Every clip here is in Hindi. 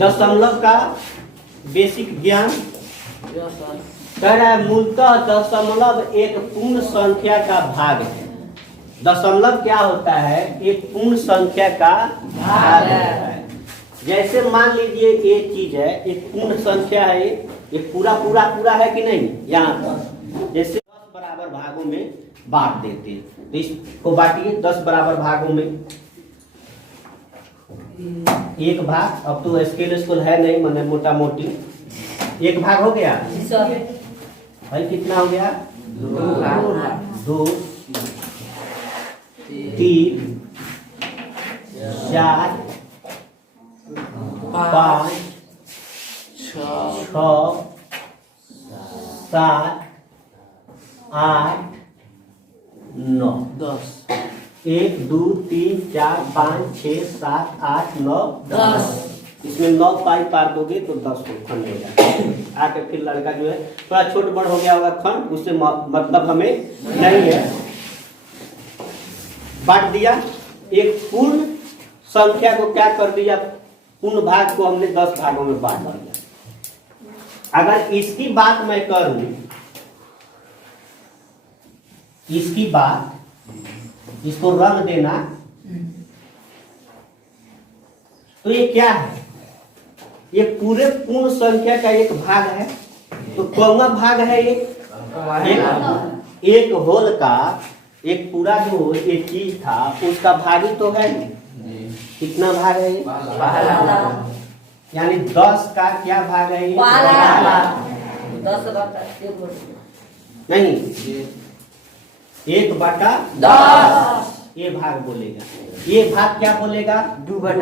दशमलव का बेसिक ज्ञान कह रहा है मूलतः दशमलव एक पूर्ण संख्या का भाग है। दशमलव क्या होता है? एक पूर्ण संख्या का भाग होता है। जैसे मान लीजिए ये चीज है, एक पूर्ण संख्या है, ये पूरा पूरा पूरा है कि नहीं? यहाँ पर जैसे 10 बराबर भागों में बांट देते हैं, तो इसको बांटिए 10 बराबर भागों में। एक भाग, अब तो स्केल है नहीं, मैंने मोटा मोटी एक भाग हो गया भाई। कितना हो गया? 2 3 4 5 6 7 8 9 10। 1 2 3 4 5 6 7 8 9 10। इसमें 9 पाई पार दोगे तो 10 को खंड हो जाएगा। आके फिर लड़का जो है थोड़ा छोट बड़ हो गया होगा खंड, उससे मतलब हमें नहीं है। बांट दिया, एक पूर्ण संख्या को क्या कर दिया? पूर्ण भाग को हमने 10 भागों में बांट दिया। अगर इसकी बात मैं करूं, इसकी बात, इसको रंग देना, तो ये क्या है? ये पूरे पूर्ण संख्या का एक भाग है। तो कौन भाग है ये? एक होल का, एक पूरा जो ये चीज था उसका भाग ही तो है। कितना भाग है ये? यानी 10 का क्या भाग है ये? 10 नहीं, 1/10 ये भाग बोलेगा। ये भाग क्या बोलेगा? 2/10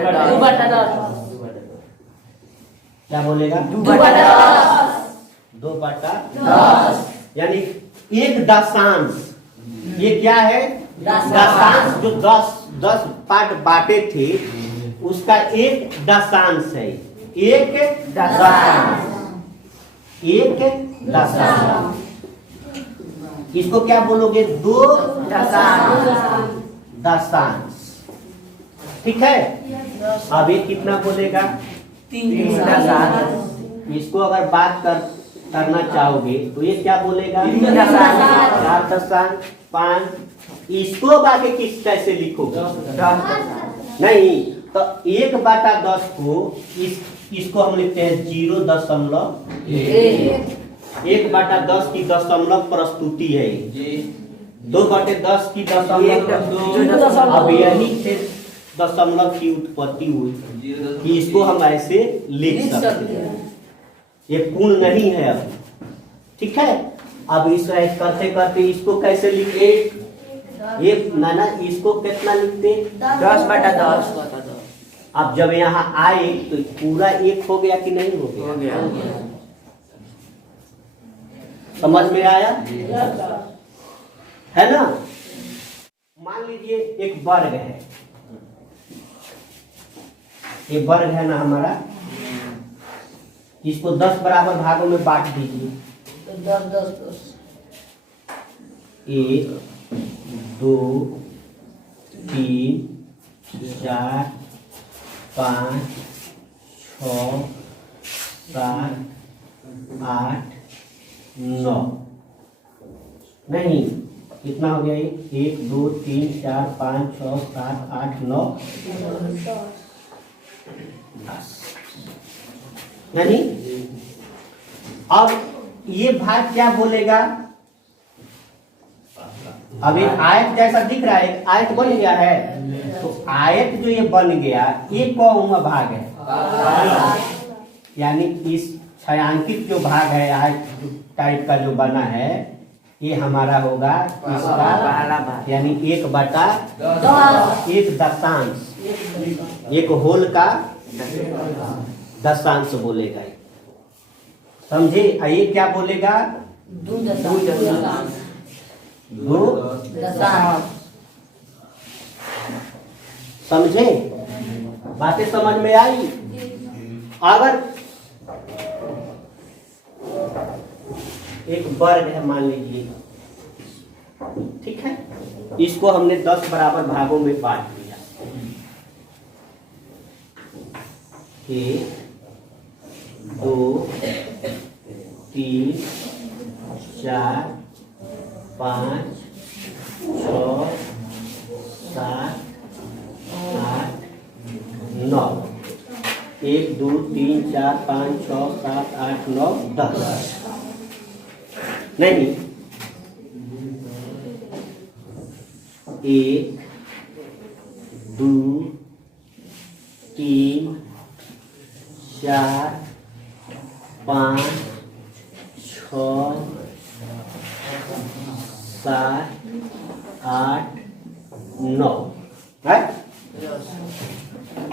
क्या बोलेगा? 2/10 यानी 1 दशांश। ये क्या है? दशांश। जो 10 पार्ट बांटे थे उसका 1 दशांश है। 1 दशांश, 1 दशांश। इसको क्या बोलोगे? 2 दशांश। ठीक है। अब ये कितना बोलेगा? 3 दशांश। इसको अगर बात करना चाहोगे तो ये क्या बोलेगा? 4 दशांश 5। इसको बाकी किस कैसे लिखोगे? नहीं, तो 1/10 को इसको हम लिखते हैं 0.1। 1/10 की दशमलव प्रस्तुति है। 2/10 की दशमलव। अब यही से दशमलव की उत्पत्ति हुई कि इसको हम ऐसे लिख सकते हैं। ये पूर्ण नहीं है अब। ठीक है। अब इस करते करते इसको कैसे लिखे? ये ना इसको कितना लिखते? 10/10। अब जब यहाँ आए तो पूरा 1 हो गया कि नहीं हो गया? समझ में आया है ना? मान लीजिए एक वर्ग है, ये वर्ग है ना हमारा। इसको 10 बराबर भागों में बांट दीजिए। 1 2 3 4 5 6 7 8 9। नहीं, कितना हो गया ये? 1 2 3 4 5 6 7 8 9 10। नहीं, अब ये भाग क्या बोलेगा? अब ये आयत जैसा दिख रहा है, आयत बन गया है। तो आयत जो ये बन गया, ये कौन भाग है? यानी इस छायांकित जो भाग है, आयत टाइप का जो बना है, ये हमारा होगा इसका, यानी 1/10, 1 दशांश। एक होल का दशांश बोलेगा। समझे? ये क्या बोलेगा? 2 दशांश। 2 समझे? बातें समझ में आई? अगर एक वर्ग है मान लीजिए, ठीक है, इसको हमने 10 बराबर भागों में बांट दिया। 1 2 3 4 5 6 7 8 9 1 2 3 4 5 6 7 8 9 10 नहीं 1 2 3 4 5 6 7 8 9 है।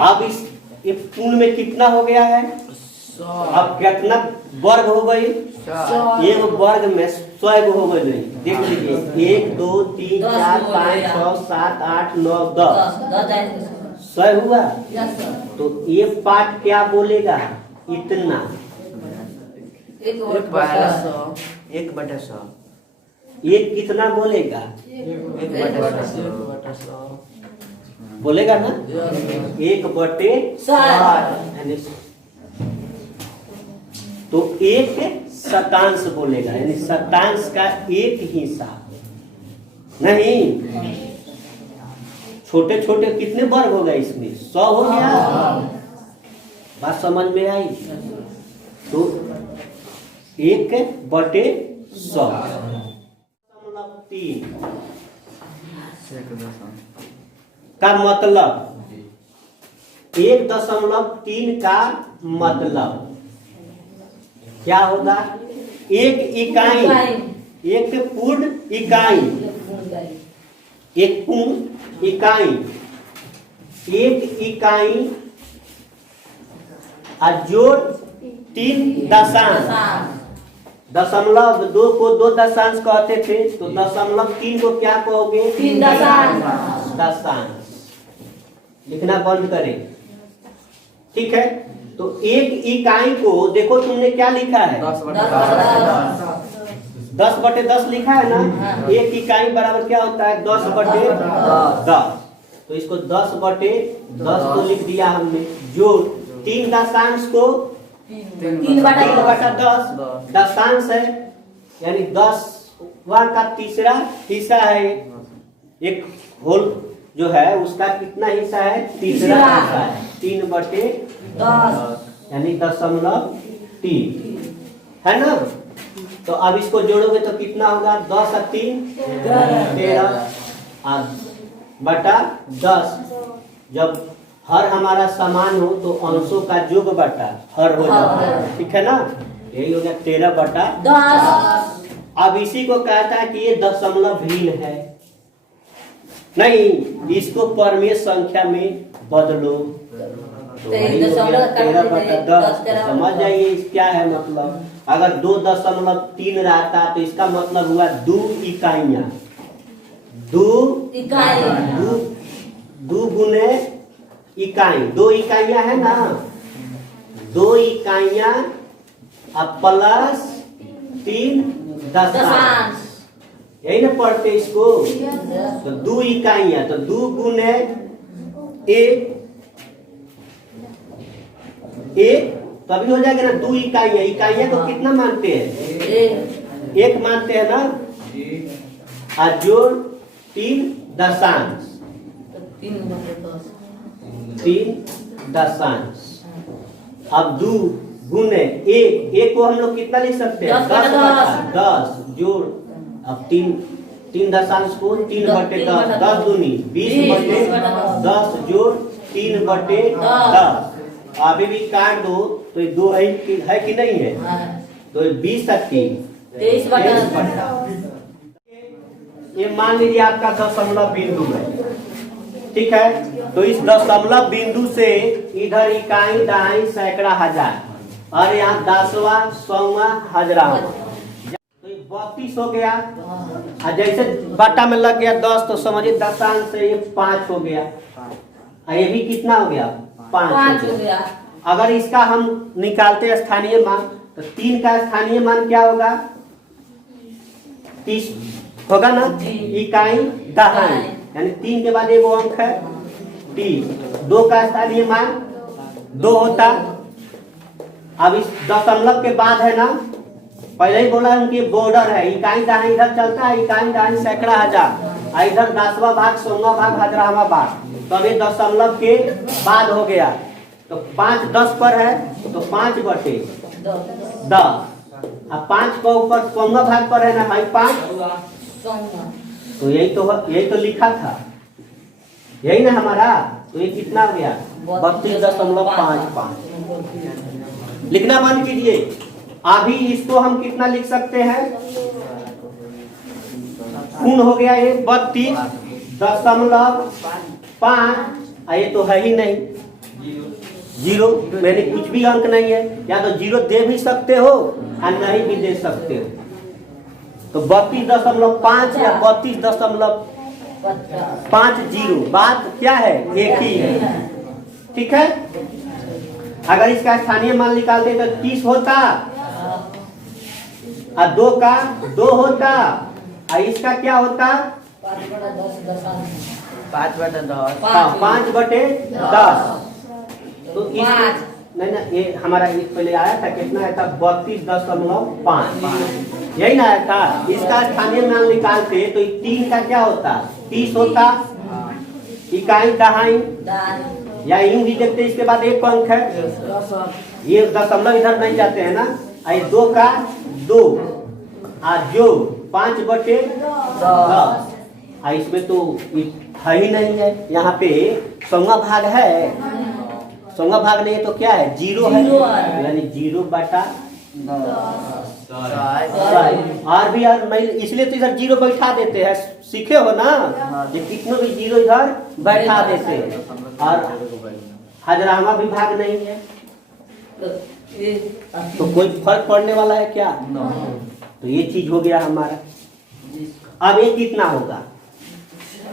अब इस पूर्ण में कितना हो गया है? अब कितना वर्ग हो गई? एक वर्ग में 100 हो गई। देख लीजिए 1 2 3 4 5 6 7 8 9 10 100 हुआ। तो ये पाठ क्या बोलेगा? इतना 1/100 ये कितना बोलेगा? 1/100 बोलेगा ना 1/60। तो 1 शतांश बोलेगा, यानी शतांश का 1 हिस्सा नहीं। छोटे छोटे कितने वर्ग हो गए इसमें? 100 हो गया। बात समझ में आई? तो 1/100 3 का मतलब 1.3 का मतलब क्या होगा? एक इकाई, एक पूर्ण इकाई, एक पूर्ण इकाई, एक इकाई जोड़ 3 दशांश। दशमलव 2 को 2 दशांश कहते थे, तो दशमलव 3 को क्या कहोगे? 3 दशांश। दशांश लिखना बंद करें। ठीक है, तो एक इकाई को देखो तुमने क्या लिखा है? 10/10 लिखा है ना। एक इकाई बराबर क्या होता है? 10/10। तो इसको 10/10 तो लिख दिया हमने। जो 3 दशांश को 3/10 दशांश है, यानी 10वां का तीसरा हिस्सा है। एक होल जो है उसका कितना हिस्सा है? तीसरा हिस्सा है। 3/10 यानी 0.3 है ना। तो अब इसको जोड़ोगे तो कितना होगा? 10 और 3 13 बटा 10। जब हर हमारा समान हो तो अंशों का योग बटा हर हो जाता है। ठीक है ना, यही हो गया 13/10। अब इसी को कहता है कि ये दशमलव भिन्न है। नहीं, इसको परमेय संख्या में बदलो तो वही हो गया 13/10। समझ जाइए क्या है मतलब। अगर 2.3 रहता तो इसका मतलब हुआ 2 इकाइयां। 2 गुने इकाई, 2 इकाइयां है ना। 2 इकाइयां अब प्लस 3 दशांश, यही ना पढ़ते इसको। तो 2 इकाइयां, तो 2 गुने 1 तभी हो जाएगा ना। 2 इकाइयां, इकाइयां को कितना मानते हैं? 1 मानते हैं ना। और जोड़ 3 दशांश, 3 दशांश। अब 2 गुने 1 को हम लोग कितना लिख सकते हैं? 10 जोड़ अब 3 दशांश को 3/10, 10 दूनी 20/10 जोड़ 3/10। अभी भी काट दो तो 2 है कि नहीं है? तो 20 और 3 23/10। ये मान लीजिए आपका दशमलव बिंदु है। ठीक है, तो इस दशमलव बिंदु से इधर इकाई, दहाई, सैकड़ा, हजार, और यहाँ 10वां, 100वां, हजारवां, तो 32 हो गया। और जैसे बाटा में लग गया 10 तो समझिए दशांश से ये 5 हो गया। और ये भी कितना हो गया? 5 हो गया। अगर इसका हम निकालते स्थानीय मान तो 3 का स्थानीय मान क्या होगा? 30 होगा ना। इकाई, दहाई, यानी 3 के बाद एगो अंक है 30। 2 का स्थानीय मान 2 होता, अब इस दशमलव के बाद है ना, पहले ही बोला उनकी बॉर्डर है, इकाई दहाई इधर चलता है, इकाई दहाई सैकड़ा हजार, और इधर 10वां भाग 100वां भाग 1000वां भाग, तो अभी दशमलव के बाद हो गया। तो 5 10 पर है तो 5 बटे 10, अब 5 को ऊपर 100वां भाग पर है ना भाई 5, तो यही तो लिखा था, यही ना हमारा। तो ये कितना हो गया 32.55। लिखना बंद कीजिए। अभी इसको हम कितना लिख सकते हैं, पूर्ण हो गया ये 32.5। ये तो है ही नहीं, जीरो, मैंने कुछ भी अंक नहीं है, या तो जीरो दे भी सकते हो और नहीं भी दे सकते हो। तो 32.5 या 32.50, बात क्या है, एक ही है। ठीक है, अगर इसका स्थानीय मान निकालते तो 30 होता, और 2 का 2 होता, और इसका क्या होता 5/10। तो इस नहीं ना, ये हमारा एक पहले आया था, कितना आया था 32.5, यही ना आया था। इसका स्थानीय मान निकालते तो 3 का क्या होता 30 होता, इकाई दहाई, या यूं भी देखते इसके बाद एक अंक है, ये दशमलव इधर नहीं जाते हैं ना, 2 का 2, और जो 5/10, इसमें तो है ही नहीं है, यहाँ पे 100वां भाग है, 100वां भाग नहीं है तो क्या है, जीरो है, यानी 0/10। और भी यार मैं इसलिए तो इधर जीरो बैठा देते हैं, सीखे हो ना, ये कितनों भी जीरो इधर बैठा देते हैं, और 1000वां भी भाग नहीं है, तो कोई फर्क पड़ने वाला है क्या? तो ये चीज हो गया हमारा। अब ये कितना होगा,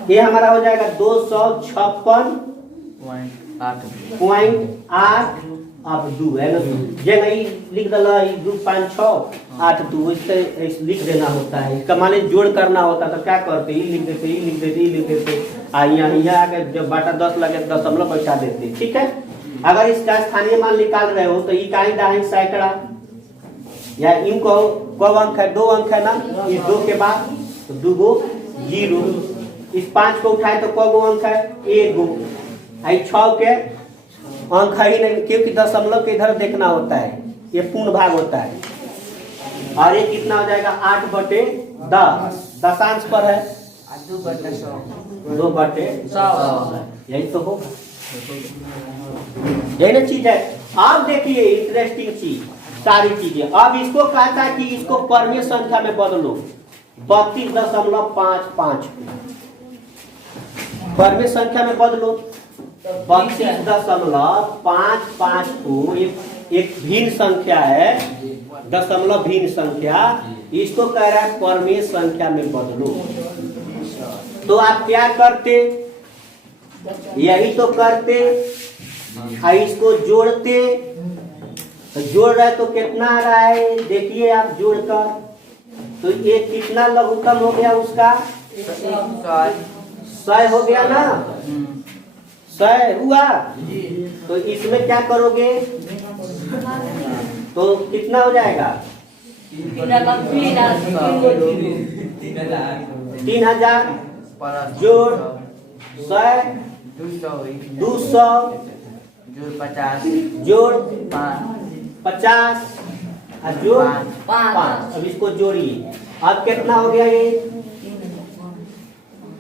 ये हमारा हो जाएगा 256.8। अब 2 है ना, जे नहीं लिख दला 2 5 6 8 2 इससे लिख देना होता है। इसका माने जोड़ करना होता तो क्या करते, ये लिख देते, ये लिख देते, ये लिख देते, यहाँ आके जब बटा 10 लगे दशमलव बैठा देते। ठीक है, अगर इसका स्थानीय मान निकाल रहे हो तो इकाई दहाई सैकड़ा, या इनको कब अंक है 2 अंक है ना, इस 2 के बाद तो 2 गो 0, इस 5 को उठाए तो कब अंक है 1 गो, 6 के अंक है ही नहीं, क्योंकि दशमलव के इधर देखना होता है, ये पूर्ण भाग होता है। और ये कितना हो जाएगा 8/10, दशांश पर है 2/100, यही तो होगा, यही ना चीज है। अब देखिए इंटरेस्टिंग चीज, सारी चीजें। अब इसको कहता है कि इसको परमेय संख्या में बदलो, 32.55 परमेय संख्या में बदलो। 32.55 को एक भिन्न संख्या है, दशमलव भिन्न संख्या, इसको कह रहा है परमेय संख्या में बदलो। तो आप क्या करते, यही तो करते, इसको जोड़ते, तो जोड़ रहे तो कितना आ रहा है देखिए आप जोड़कर, तो ये कितना लघुत्तम हो गया उसका 100 हो गया ना, 100 हुआ। तो इसमें क्या करोगे, तो कितना हो जाएगा 3000 जोड़ 100 200 जोड़ 50 और जोड़ 5। अब इसको जोड़िए, अब कितना हो गया ये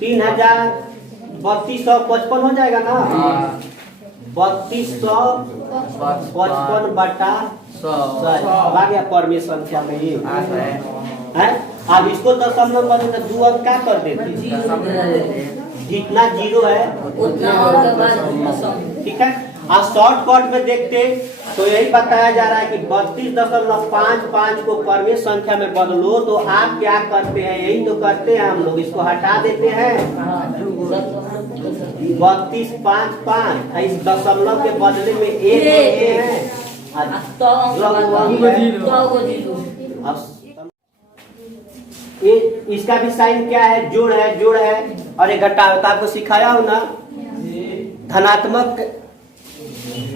3000, 3255 हो जाएगा ना, 3255/100 आ गया परमेय संख्या में ये है। अब इसको दशमलव में 2 अंक क्या कर देते, जितना जीरो है उतना। ठीक है, आज शॉर्टकट में देखते तो यही बताया जा रहा है कि 32.55 को परमेय संख्या में बदलो। तो आप क्या करते हैं, यही तो करते हैं हम लोग, इसको हटा देते हैं 32.55, इस दशमलव के बदले में 1 लेते हैं। अब इसका भी साइन क्या है, जोड़ है, जोड़ है, और एक घटा होता है। आपको सिखाया हो ना, धनात्मक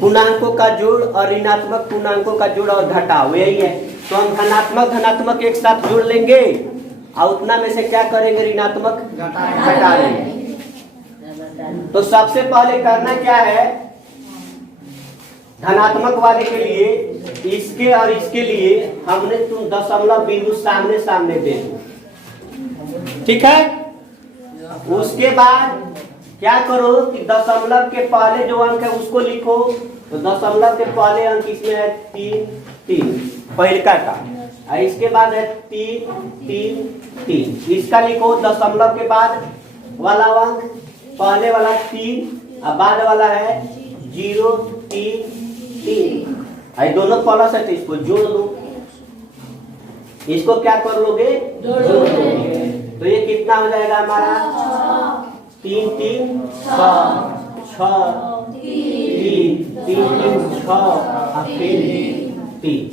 पूर्णांकों का जोड़ और ऋणात्मक पूर्णांकों का जोड़ और घटाव यही है। तो हम धनात्मक धनात्मक एक साथ जोड़ लेंगे और उतना में से क्या करेंगे, ऋणात्मक घटा लेंगे। तो सबसे पहले करना क्या है, धनात्मक वाले के लिए इसके और इसके लिए हमने तुम दशमलव बिंदु सामने सामने दे दो, ठीक है। उसके बाद क्या करो कि दशमलव के पहले जो अंक है उसको लिखो। तो दशमलव के पहले अंक इसमें है 3 3 पहलका का, और इसके बाद है 3 3 3 इसका लिखो। दशमलव के बाद वाला अंक पहले वाला 3 और बाद वाला है 0 3 3। आई दोनों प्लस है तो इसको जोड़ दो। इसको क्या कर लोगे, जोड़ लोगे। तो ये कितना हो जाएगा हमारा 3 3 6 3 3 3 6 और फिर 3।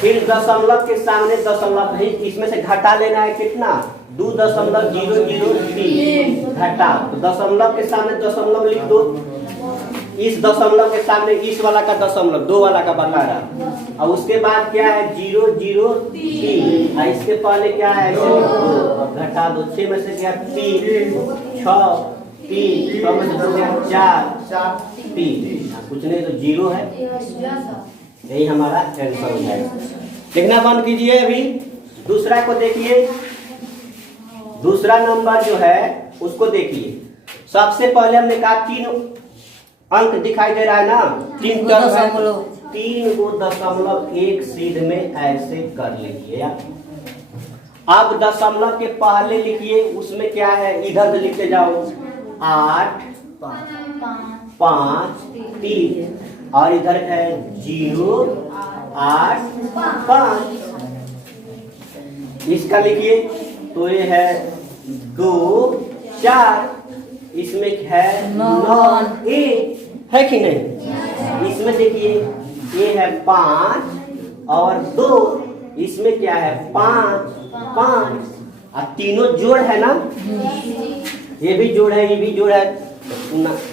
फिर दशमलव के सामने दशमलव है, इसमें से घटा लेना है कितना, 2.003 घटा। तो दशमलव के सामने दशमलव लिख दो। इस दशमलव के सामने इस वाला का दशमलव 2 वाला का बता रहा। और उसके बाद क्या है 0 0 3 और इसके पहले क्या है घटा दो। 6 में से क्या 3 6 3 6 में से 2 क्या 4 3 कुछ नहीं तो 0 है। यही हमारा आंसर हो जाएगा। लिखना बंद कीजिए। अभी दूसरा को देखिए। दूसरा नंबर जो है उसको देखिए। सबसे पहले हमने कहा 3 अंक दिखाई दे रहा है ना, 3 गो दशमलव एक सीध में ऐसे कर लीजिए। अब दशमलव के पहले लिखिए, उसमें क्या है इधर से लिखते जाओ 8 5 3 और इधर है 0 8 5। इसका लिखिए तो ये है 2 4, इसमें है 9 1 है कि नहीं। इसमें देखिए ये है 5 और 2, इसमें क्या है 5 5 और तीनों जोड़ है ना, ये भी जोड़ है ये भी जोड़ है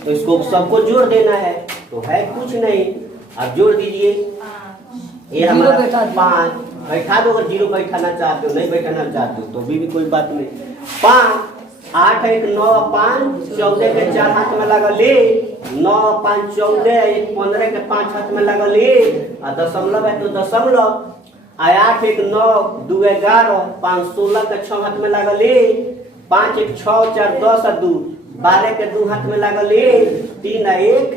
तो इसको सबको जोड़ देना है। तो है कुछ नहीं, अब जोड़ दीजिए। ये हमारा 5 बैठा दो, अगर 0 बैठाना चाहते हो, नहीं बैठाना चाहते हो तो भी कोई बात नहीं। 5 8 1 9 5 14 के 4 हाथ में लगा ले, 9 5 14 1 15 के 5 हाथ में लगा ले, और दशमलव है तो दशमलव। 8 1 9 2 11 5 16 के 6 हाथ में लगा ले, 5 1 6 4 10 और 2 12 के 2 हाथ में लगा ले, 3 1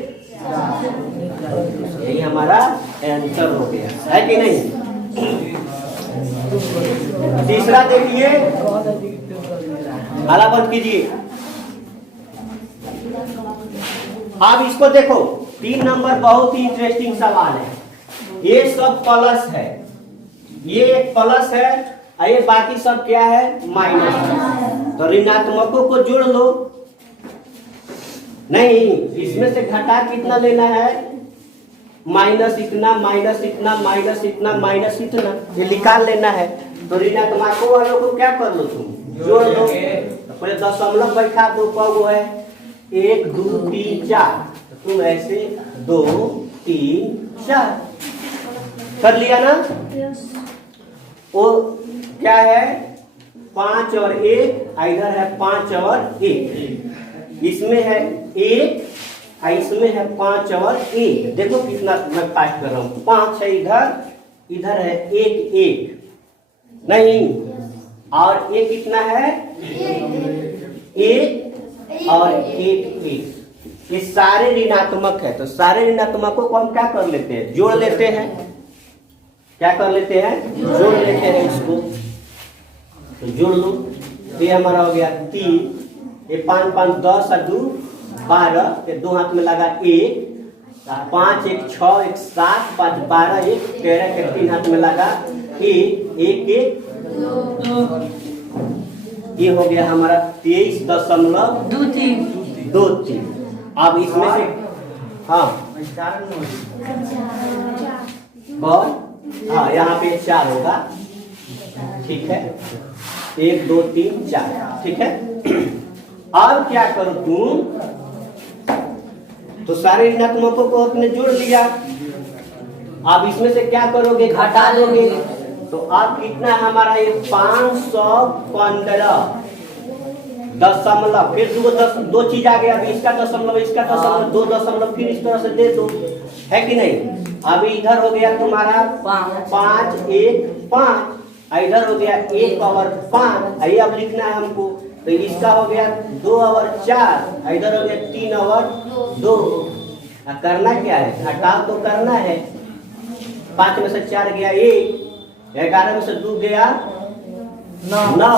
यही हमारा आंसर हो गया है कि नहीं। तीसरा देखिए, आला बंद कीजिए। अब इसको देखो, 3 नंबर बहुत ही इंटरेस्टिंग सवाल है। ये सब प्लस है, ये एक प्लस है और ये बाकी सब क्या है माइनस है। तो ऋणात्मकों को जोड़ लो। नहीं, इसमें से घटा कितना लेना है, माइनस इतना माइनस इतना माइनस इतना माइनस इतना, ये निकाल लेना है। तो ऋणात्मकों वालों को क्या कर लो तुम, जोड़ लो। तो पहले दशमलव बैठा दो, कब है 1 2 3 4, तो तुम ऐसे 2 3 4 कर लिया ना। वो क्या है 5 और 1, इधर है 5 और 1, इसमें है 1 इसमें है 5 और 1। देखो कितना मैं फास्ट कर रहा हूँ। 5 है इधर, इधर है 1 1 नहीं, और 1 कितना है 1 और 1 1। ये सारे ऋणात्मक है, तो सारे ऋणात्मकों को हम क्या कर लेते हैं, जोड़ लेते हैं। क्या कर लेते हैं, जोड़ लेते हैं इसको। तो जोड़ लो, तो ये हमारा हो गया 3, ये 5 5 10 और 2 12 के 2 हाथ में लगा 1, 5 1 6 1 7 5 12 1 13 के 3 हाथ में लगा 1 1 1 ये हो गया हमारा 23.23। अब इसमें से हाँ यहाँ पे 4 होगा, ठीक है 1 2 3 4, ठीक है। अब क्या करो तुम, तो सारे ऋणात्मकों को आपने जोड़ लिया। अब इसमें से क्या करोगे, घटा दोगे। तो अब कितना है हमारा ये 515 दशमलव, फिर दो चीज आ गया, अभी इसका दशमलव, इसका दशमलव, 2 दशमलव, फिर इस तरह से दे दो, है कि नहीं। अभी इधर हो गया तुम्हारा 5 1 5, इधर हो गया 1 और 5, ये अब लिखना है हमको। तो इसका हो गया 2 और 4, इधर हो गया 3 और 2। करना क्या है, घटाव तो करना है। 5 में से 4 गया 1, 11 में से 2 गया 9,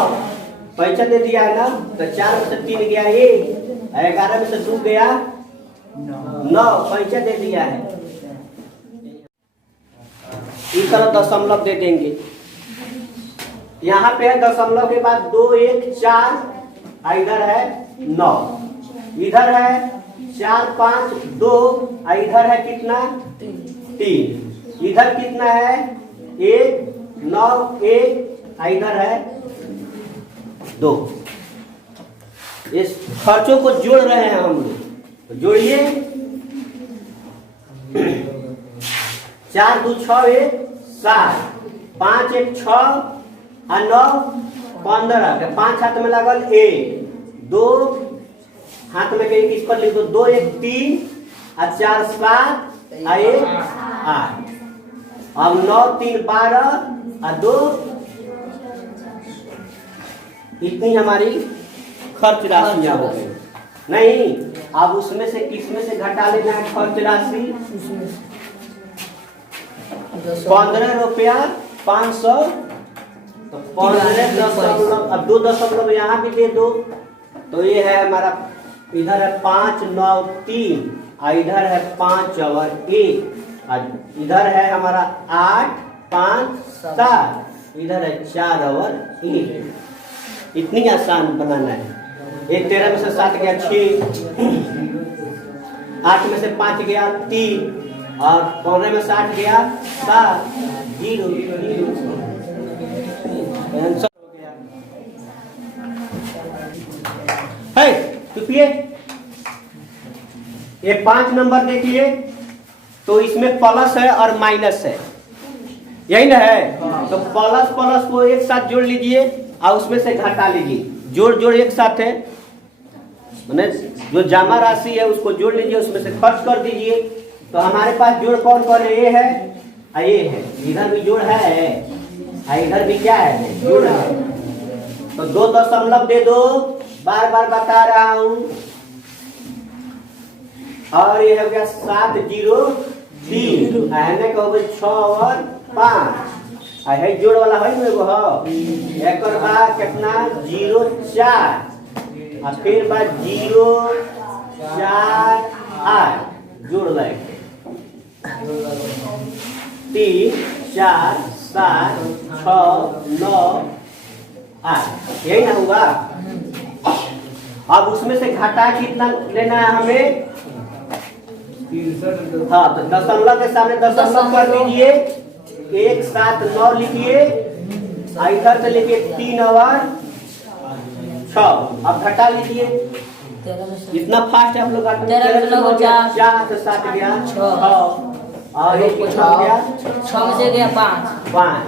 पैसा दे दिया है ना। तो 4 में से 3 गया 1, 11 में से 2 गया 9, पैसा दे दिया है। इस तरह दशमलव दे देंगे। यहाँ पे है दशमलव के बाद 2 1 4, इधर है 9, इधर है 4 5 2, इधर है कितना 3, इधर कितना है 1 9 1, इधर है 2। इस खर्चों को जोड़ रहे हैं हम लोग, तो जोड़िए। 4 2 6 1 7, 5 1 6 और 9 15, 5 हाथ में लगल 1, 2 हाथ में इस पर लिख दो, 2 1 3 और 4 7 और 1 8। अब 9 3 12 और 2, इतनी हमारी खर्च राशियां हो गई। नहीं, अब उसमें से किसमें से घटा लेना है खर्च राशि, 15 रुपया 500, तो 15 दशमलव, अब 2 दशमलव यहाँ भी दे दो। तो ये है हमारा, इधर है 5 9 3, और इधर है 5 और 1, और इधर है हमारा 8 5 7, इधर है 4 और 1। इतनी आसान बनाना है। ये 13 में से 7 गया 6, 8 में से 5 गया 3, और 15 में 60 गया 7, 0 0। आंसर हो गया है। चुपिए, ये 5 नंबर देखिए, तो इसमें प्लस है और माइनस है, यही ना है। तो प्लस प्लस को एक साथ जोड़ लीजिए और उसमें से घटा लीजिए। जोड़ जोड़ एक साथ है, मैंने जो जमा राशि है उसको जोड़ लीजिए, उसमें से खर्च कर दीजिए। तो हमारे पास जोड़ कौन कौन है, ये है और ये है, इधर भी जोड़ है और इधर भी क्या है, जोड़ है। तो 2 दशमलव दे दो, बार बार बता रहा हूं। और ये हो गया 7 0 3, कहने को 6 और 5, है जोड़ वाला है ना एगो, एक बाद कितना 0 4, और फिर बाद 0 4 8, जोड़ लेंगे 3 4 7 6 9 8, यही ना हुआ। अब उसमें से घटा कितना लेना है हमें, हाँ, तो दशमलव के सामने दशमलव कर दीजिए, 1 7 9 लिखिए, इधर से लिखिए 3 और 6। अब घटा लीजिए, इतना फास्ट है आप लोग। 4 से 7 गया 6, और एक कितना हो गया 6 में से गया 5,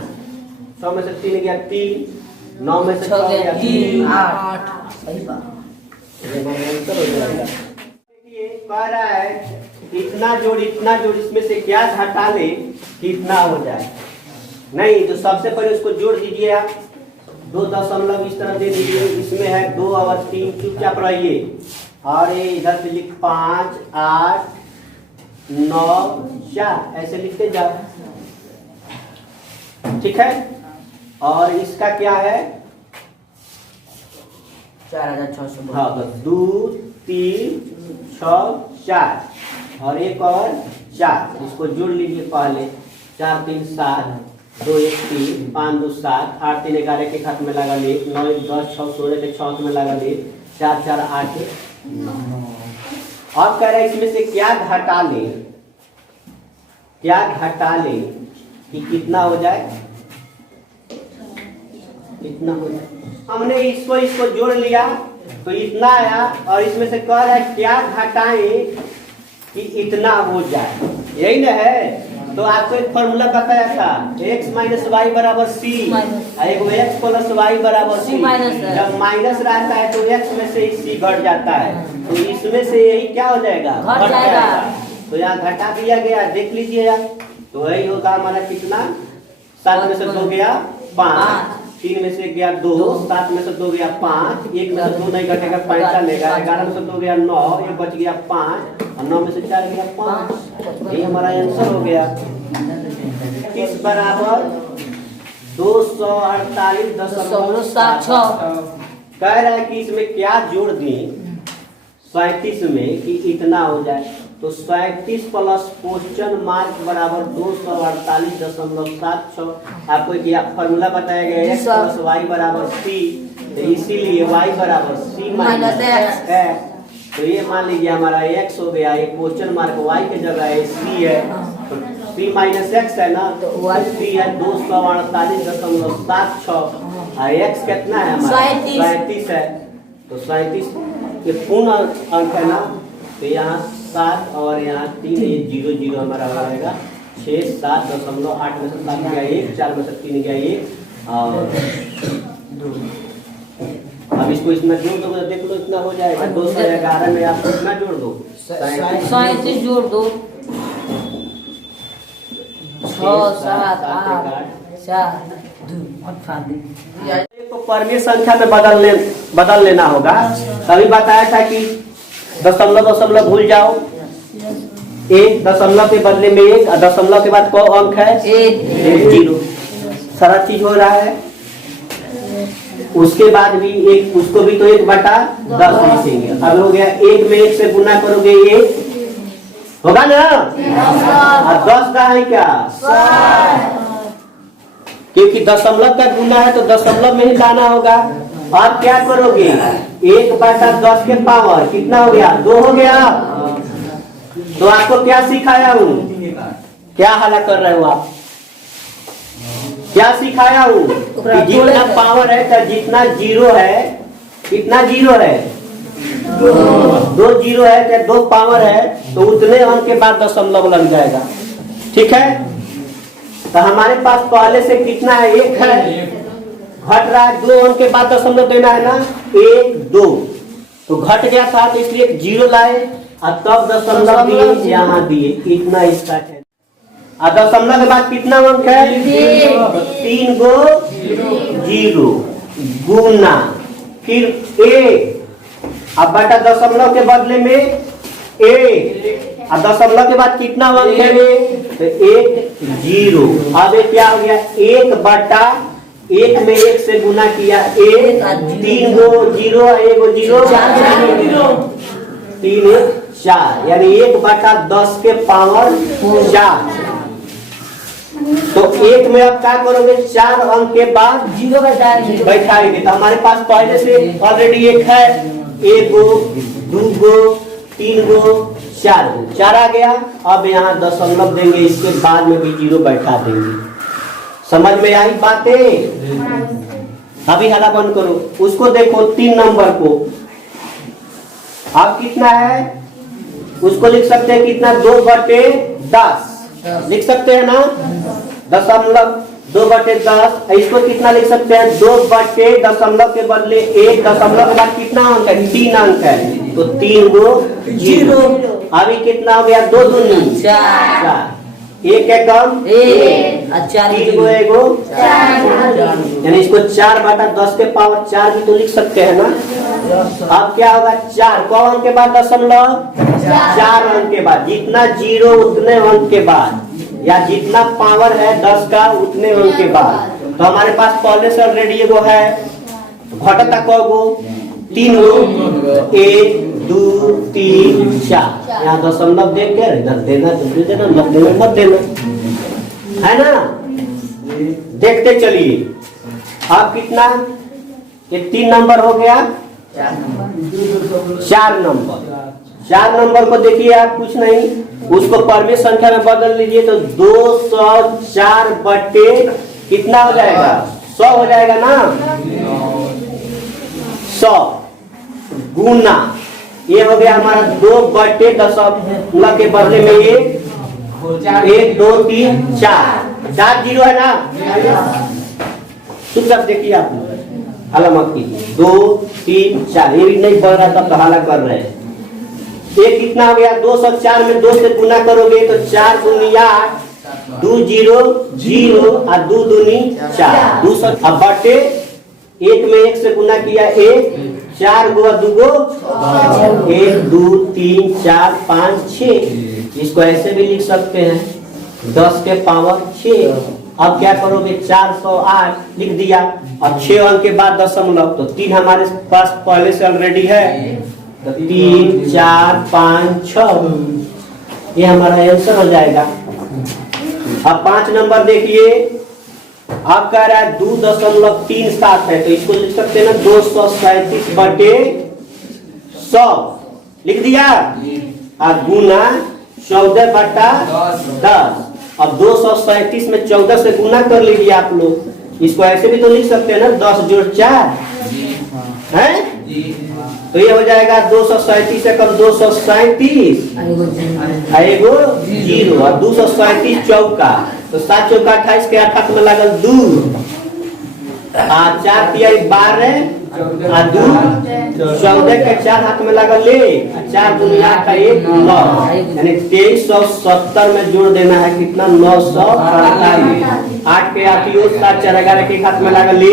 6 में से 3 गया 3, 9 में से 6 गया 3 8। सही बात। देखिए कह रहा है इतना जोड़ इसमें से क्या घटा ले कि इतना हो जाए। नहीं, तो सबसे पहले उसको जोड़ दीजिए आप, 2 दशमलव इस तरह दे दीजिए, इसमें है 2 और 3, चुपचाप रहिए। और ये इधर से लिख 5 8 9 4, ऐसे लिखते जाओ, ठीक है। और इसका क्या है, 4600। हाँ, तो 2 3 6 4, और एक और 4, इसको जोड़ लीजिए पहले। 4 3 7, 2 1 3, 5 2 7, 8 3 11 के खाते में लगा ले, 9 1 10 6 16 के 6 में लगा ले, 4 4 8 9। अब कह रहे हैं इसमें से क्या घटा ले, क्या घटा ले कि कितना हो जाए, कितना हो जाए। हमने इसको जोड़ लिया तो इतना आया, और इसमें से कह रहा है क्या घटाएं कि इतना हो जाए, यही ना है। तो आपको एक फॉर्मूला बताया था, x माइनस वाई बराबर सी, एक x प्लस वाई बराबर सी। जब माइनस रहता है तो x में से सी घट जाता है, तो इसमें से यही क्या हो जाएगा, घट जाएगा। तो यहाँ घटा दिया गया, देख लीजिए। तो वही होगा हमारा कितना, 7 में से 2 गया 5, 3 में से गया 2, 7 में से 2 गया 5, 1 में से 2 नहीं घटेगा 5 चलेगा, 11 में से 2 गया 9, एक बच गया 5, और 9 में से 4 गया 5। ये हमारा आंसर हो गया। किस बराबर 248.76 कह रहा है कि इसमें क्या जोड़ दें 37 में कि इतना हो जाए। तो 37 प्लस क्वेश्चन मार्क बराबर 248.76। आपको क्या फॉर्मूला बताया गया है, x प्लस वाई बराबर सी, तो इसीलिए y बराबर सी माइनस एक्स है। तो ये मान लीजिए हमारा x हो गया, ये क्वेश्चन मार्क y के जगह है सी है, तो सी माइनस एक्स है ना, तो सी है 248.76 और x कितना है हमारा 37 है। तो 37 ये पूर्ण अंक है ना, तो यहाँ 7 और यहाँ 3, ये 0 0 हमारा हो जाएगा 6 7.8 में से 7 गया 1, 4 में से 3 गया 1 और 2। अब इसको इसमें जोड़ दो, देख लो इतना हो जाएगा। 211 में आप कितना जोड़ दो, 37 जोड़ दो, 6 7 8 4 2। को परमीय संख्या में बदल लेना होगा। तभी बताया था कि दशमलव भूल जाओ, एक दशमलव के बदले में 1 और दशमलव के बाद कौन अंक है 1 0। सारा चीज हो रहा है। उसके बाद भी एक, उसको भी तो 1/10 लिखेंगे। अब हो गया 1 में 1 से गुना करोगे 1 होगा ना, और 10 का है क्या, क्योंकि दशमलव का गुना है तो दशमलव में ही लाना होगा। आप क्या करोगे, 1/10 के पावर कितना हो गया, 2 हो गया। तो आपको क्या सिखाया हूँ, क्या हला कर रहे हो आप, क्या सिखाया हूँ कि जितना पावर है तो जितना जीरो है, कितना जीरो है 2 जीरो है, तो 2 पावर है, तो उतने अंक के बाद दशमलव लग जाएगा। ठीक है, तो हमारे पास पहले से कितना है 1 है, घट रहा है 2 अंक के बाद दशमलव देना है ना 1 2, तो घट गया था तो इसलिए 0 लाए और तब दशमलव दिए, यहाँ दिए, इतना इसका है। और दशमलव के बाद कितना अंक है 3 गो 0 गुना फिर 1, अब बटा दशमलव के बदले में 1 और दशमलव के बाद कितना अंक है तो 1 0। अब ये क्या हो गया 1/1 में 1 से गुना किया 1, 3 गो 0 1 गो 0 3 4, यानी 1/10 के पावर 4। तो 1 में आप क्या करोगे 4 अंक के बाद 0 बैठाएंगे। तो हमारे पास पहले से ऑलरेडी 1 है, 1 गो 2 गो 3 गो 4 गो 4 आ गया। अब यहाँ दशमलव देंगे, इसके बाद में भी 0 बैठा देंगे। समझ में आई बातें, अभी हला बंद करो। उसको देखो 3 नंबर को, अब कितना है उसको लिख सकते हैं कितना 2/10 लिख सकते हैं ना, दशमलव 2/10। इसको कितना लिख सकते हैं 2 दशमलव के बदले 1, दशमलव के बाद कितना अंक है 3 अंक है, तो 3 गो 0। अभी कितना हो गया 2 दूनी 4, 1 है कम 1 3 गो 1 गो 4, यानी इसको 4/10 के पावर 4 भी तो लिख सकते हैं ना। अब क्या होगा 4 कौन अंक के बाद दशमलव 4 अंक के बाद, जितना 0 उतने अंक के बाद, या जितना पावर है 10 का उतने अंक के बाद। तो हमारे पास पहले से ऑलरेडी एगो है, घटता कौगो 3 गो 1 2 3 4, यहाँ दशमलव देख के इधर देना तो दे देना, मत देना मत देना, है ना। देखते चलिए अब कितना, ये 3 नंबर हो गया, 4 नंबर को देखिए आप, कुछ नहीं उसको परमेय संख्या में बदल लीजिए तो 204 बटे कितना हो जाएगा 100 हो जाएगा ना, 100 गुना ये हो गया हमारा 2/10 के बदले में ये 1 2 3 4 जीरो है ना। चुपचाप देखिए आप हाला मत कीजिए। 2 3 4 ये भी नहीं बढ़ रहा तब तो हाला कर रहे हैं। ये कितना हो गया 204 में 2 से गुना करोगे तो 4 दूनी 8 2 0 0 और 2 दूनी 4 200। अब बटे 1 में 1 से गुना किया 1 4 गुआ 2 गो 1 2 3 4 5 6। इसको ऐसे भी लिख सकते हैं 10 के पावर 6। अब क्या करोगे 408 लिख दिया। अब 6 अंक के बाद दशमलव तो 3 हमारे पास पहले से ऑलरेडी है तो 3 4 5 6 ये हमारा आंसर हो जाएगा। अब 5 नंबर देखिए आप कह रहा है 2.37 है तो इसको लिख सकते हैं ना 237/100 लिख दिया और गुना 14/10। अब 237 में 14 से गुना कर लीजिए आप लोग। इसको ऐसे भी तो लिख सकते हैं ना 10 जोड़ 4 है तो ये हो जाएगा 237 से कम 237 एगो जीरो और 237 चौका तो 7 चौका 28 के 8 में लागल 2 आ 4 तिया 12 आ 2 14 के 4 हाथ में लागल ले 4 दुनिया का 1 9 यानी 2370 में जोड़ देना है कितना 948। 8 के 8 7 4 11 के हाथ में लागल 1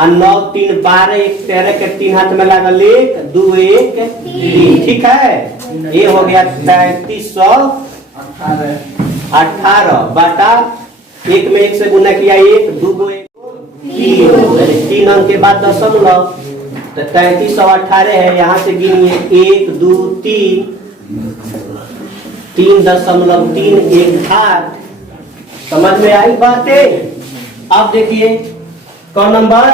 और 9 3 12 1 13 के 3 हाथ में लागल 1 2 1 3 ठीक है। ये हो गया 3318 बटा 1 में 1 से गुना किया 1 2 को 1 3 अंक के बाद दशमलव तो 3318 है। यहाँ से गिनिए 1 2 3 3.38। समझ में आई बातें। अब देखिए कौन नंबर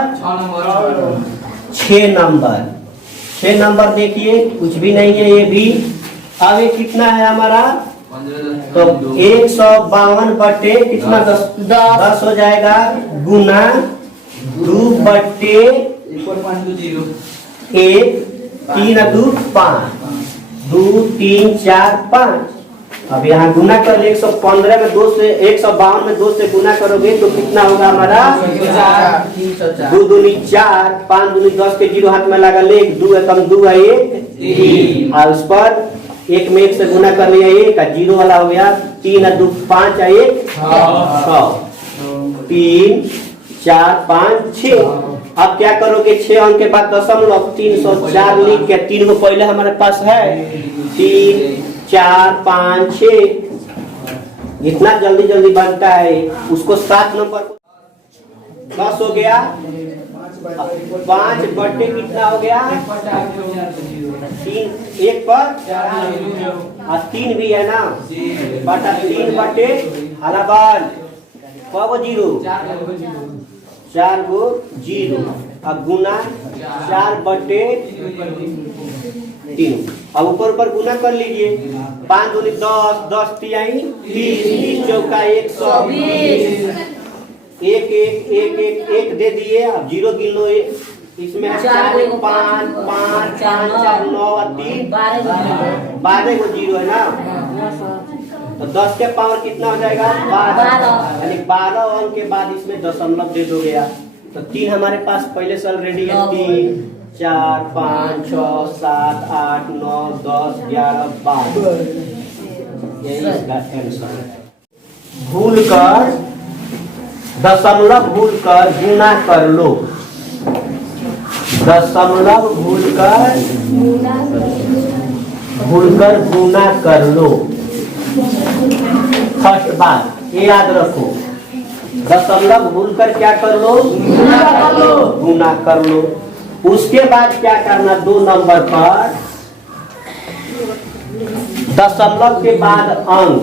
6 नंबर 6 नंबर देखिए कुछ भी नहीं है ये भी। अब ये कितना है हमारा तो 152 बटे कितना 10 हो जाएगा गुना 2/1 3 2 5 2 3 4 5। अब यहाँ गुना कर 115 में 2 से 152 में 2 से गुना करोगे तो कितना होगा हमारा 2 दूनी 4 5 दूनी 10 के 0 हाथ में लगा ले 2 कम 2 है 1 और उस पर 1 में 1 से गुना कर लिया 1 और 0 वाला हो गया 3 2 5 है 1 6 3 4 5 6। अब क्या करोगे 6 अंक के बाद दशमलव 304 लिख के 3 को पहले हमारे पास है 3 4 5 6 इतना जल्दी जल्दी बनता है उसको 7 नंबर 10 हो गया 5 बटे कितना हो गया 3 1 पर और 3 भी है ना बटा 3 बटे हलाबाल कब 0 4 गो 0 अब गुना 4 बटे 3। अब ऊपर गुना कर लीजिए 5 दूनी 10 10 तिहाई 30 चौका 120 1 1 1 1 1 दे दिए। अब 0 गिन लो इसमें 4 5 5 4 4 9 और 3 12 को 0 है ना तो 10 के पावर कितना हो जाएगा 12 यानी 12 अंक के बाद इसमें दशमलव दे दोगे आप तो 3 हमारे पास पहले से ऑलरेडी है 3 4 5 6 7 8 9 10 11 12 यही इसका आंसर है। भूल कर दशमलव भूल कर गुना कर लो दशमलव भूल कर गुना कर लो। फर्स्ट बात ये याद रखो दशमलव भूलकर क्या कर लो गुना कर लो। उसके बाद क्या करना 2 नंबर पर दशमलव के बाद अंक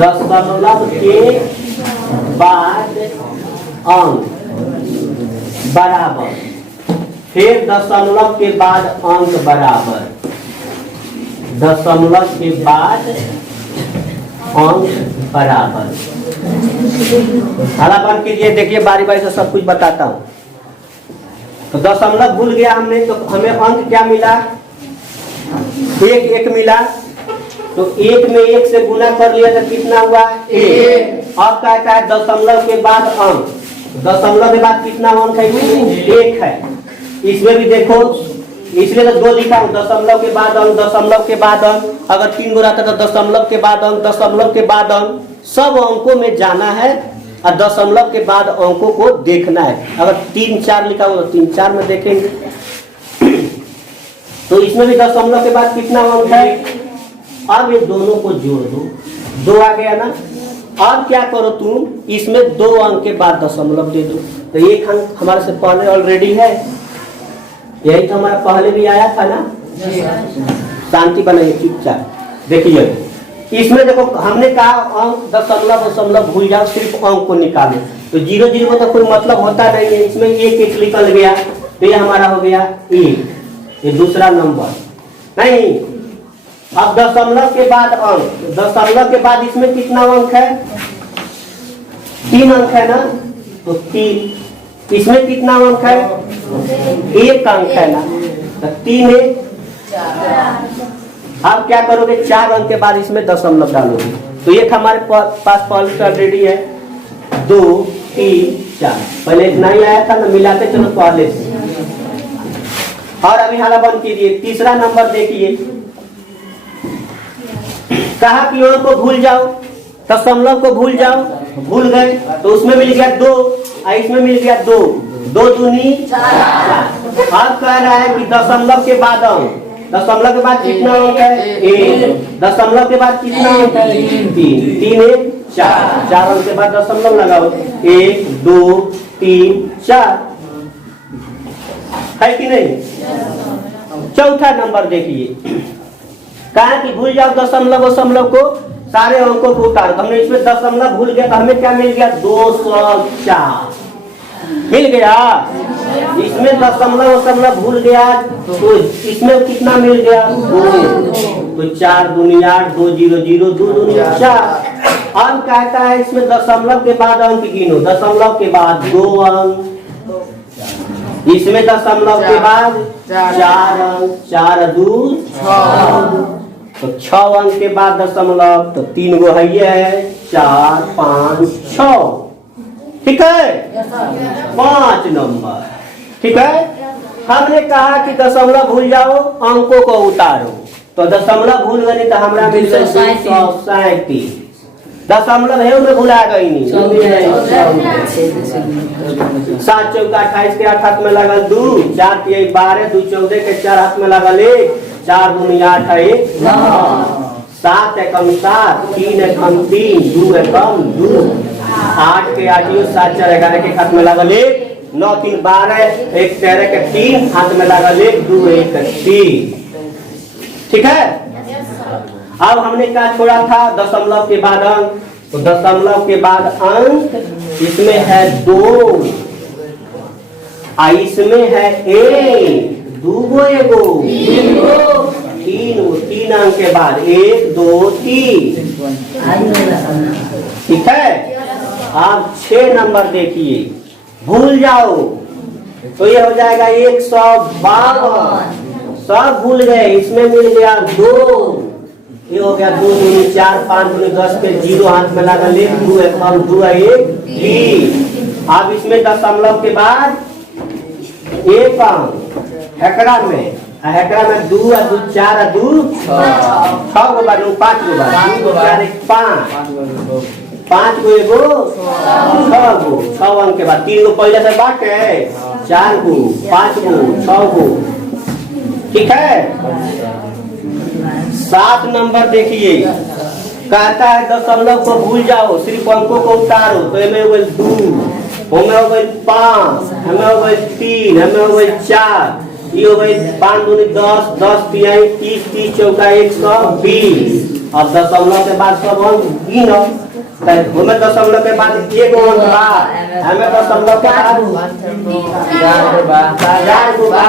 दशमलव के बाद अंक बराबर फिर दशमलव के बाद अंक बराबर दशमलव के बाद अंक बराबर। हलापन कीजिए देखिए बारी बारी से सब कुछ बताता हूँ। तो दशमलव भूल गया हमने, तो हमें अंक क्या मिला? एक मिला। तो एक में एक से गुना कर लिया तो कितना हुआ? एक। अब कहता है दशमलव के बाद अंक, दशमलव के बाद कितना अंक है? एक है। इसमें भी देखो, इसलिए तो 2 लिखा हूँ, दशमलव के बाद अंक, दशमलव के बाद अंक। अगर 3 गुना था तो दशमलव के बाद अंक, दशमलव के बाद अंक। सब अंकों में जाना है और दशमलव के बाद अंकों को देखना है। अगर 3 4 लिखा हो तो 3 4 में देखेंगे। तो इसमें भी दशमलव के बाद कितना अंक है? अब ये दोनों को जोड़ दो, 2 आ गया ना। अब क्या करो तुम, इसमें 2 अंक के बाद दशमलव दे दो, तो एक अंक हमारे से पहले ऑलरेडी है। यही तो हमारा पहले भी आया था ना। शांति बनाइए चुपचाप। देखिए इसमें देखो, हमने कहा अंक दशमलव दशमलव भूल जाओ, सिर्फ अंक को निकालो। तो 0 0 का तो कोई मतलब होता नहीं है। इसमें एक निकल गया तो ये हमारा हो गया 1, ये दूसरा नंबर नहीं। अब दशमलव के बाद अंक, दशमलव के बाद इसमें कितना अंक है? 3 अंक है ना, तो 3। इसमें कितना अंक है? 1 अंक है ना, तो 3 1 4। अब क्या करोगे? 4 अंक के बाद इसमें दशमलव डालोगे, तो एक हमारे पास पहले ऑलरेडी है। 2 3 4, पहले इतना ही आया था ना, मिलाते चलो पहले से। और अभी हाला बंद कीजिए। तीसरा नंबर देखिए, कहा कि अंक को भूल जाओ, दशमलव को भूल जाओ। भूल गए तो उसमें मिल गया 2 और इसमें मिल गया 2, 2 दूनी 4। अब कह रहा है कि दशमलव के बाद अंक, दशमलव के बाद कितना अंक है? 1। दशमलव के बाद कितना अंक है? 3। 3 1 4, 4 अंक के बाद दशमलव लगाओ। 1 2 3 4 है कि नहीं? चौथा नंबर देखिए, कहा कि भूल जाओ दशमलव दशमलव को, सारे अंकों को उतारो। हमने इसमें दशमलव भूल गया तो हमें क्या मिल गया? 204 मिल गया। इसमें दशमलव दशमलव भूल गया तो इसमें कितना मिल गया? 2। तो 4 दूनी 8, 2 0 0, 2 दूनी 4। अब कहता है इसमें दशमलव के बाद अंक गिनो, दशमलव के बाद 2 अंक, इसमें दशमलव के बाद 4 अंक, 4 2 6। तो 6 अंक के बाद दशमलव, तो 3 गो है, 4 5 6। ठीक है? 5 नंबर। ठीक है? हमने कहा कि दशमलव भूल जाओ, अंकों को उतारो। तो दशमलव भूल गए तो हमारा मिल गया 237। दशमलव है उनमें भुला गई नहीं। 7 चौका 28 के 8 हाथ में लगल 2, 4 3 12, 2 14 के 4 हाथ में लगल 1, 4 दूनी 8 1 9, 7 एकम 7, 3 एकम 3, 2 एकम 2, 8 के 8 7 4 11 के हाथ में लगल 1, 9 3 12, 1 13 के 3 हाथ में लगल 1, 2 1 3। ठीक है? अब हमने क्या छोड़ा था? दशमलव के बाद अंक। तो दशमलव के बाद अंक इसमें है 2, इसमें है 1, 2 गो 1 गो 3 गो, 3 अंक के बाद 1 2 3। ठीक है? अब 6 नंबर देखिए, भूल जाओ तो ये हो जाएगा 152। सब भूल गए, इसमें मिल गया 2, ये हो गया 2 दूनी 4 5 दूनी 10 के 0 हाथ में लगा 1, 2 एकम 2 1 3। अब इसमें दशमलव के बाद 1 अंक हेकड़ा में, हेकड़ा में 2 और 2 4 और 2 6 गो बार 5 गो बार 2 गो 4 1 5 गो 1 गो 6 गो, 6 अंक के बाद 3 गो पहले से बाटे 4 गो 5 गो 6 गो। ठीक है? 7 नंबर देखिए, कहता है दशमलव को भूल जाओ, सिर्फ अंकों को उतारो। तो हमें हो गए 2, हमें हो गए 5, हमें हो गए 3, हमें हो गए 4, ये हो गए 5 दूनी 10, 10 3 30, 30 चौका 120। अब दशमलव के बाद सब अंक गिनो। हमें दशमलव के बाद 1 अंक बा, हमें दशमलव के बाद 1000 गो बा,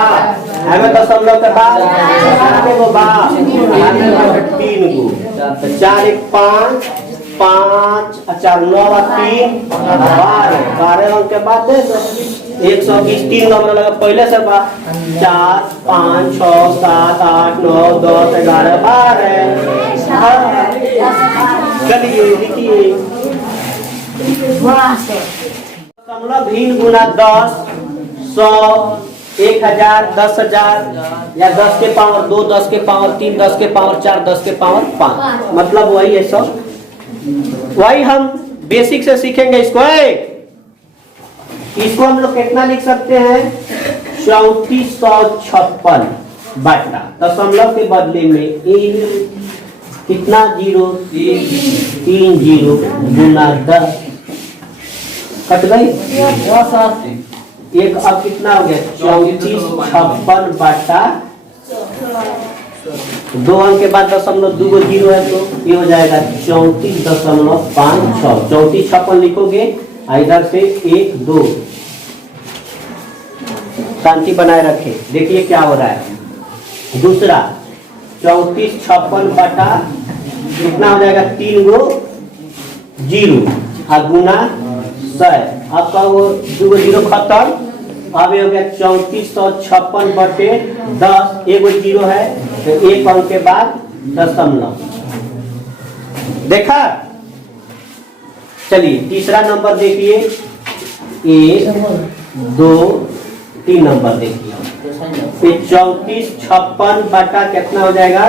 हमें दशमलव के बाद 1000 गो बा, हमें 3 गो, 4 1 5 5 4 9 3 12 अंक के बाद 120 3 नंबर लगा पहले से 4 5 6 7 8 9 10 11 12। चलिए लिखिए दशमलव हीन गुना 10 100 1000 10,000 या 10 के पावर 2 10 के पावर 3 10 के पावर 4 10 के पावर 5 मतलब वही है सब। वही हम बेसिक से सीखेंगे इसको। इसको हम लोग कितना लिख सकते हैं 3456 बटा दशमलव के बदले में कितना 0 3 0 गुना 10 कट गई एक। अब कितना हो गया 3456 बटा 2 अंक के बाद दशमलव 2 0 है तो ये हो जाएगा 34.56 3456 लिखोगे इधर से 1 2 शांति बनाए रखे। देखिए क्या हो रहा है दूसरा 3456 बटा कितना हो जाएगा 3 गो 0 और गुना 100। आपका वो 2 0 खत्म। अब ये हो गया 3456 बटे 10 1 0 है तो 1 अंक के बाद दशमलव देखा। चलिए तीसरा नंबर देखिए 1 2 3 नंबर देखिए 3456 बटा कितना हो जाएगा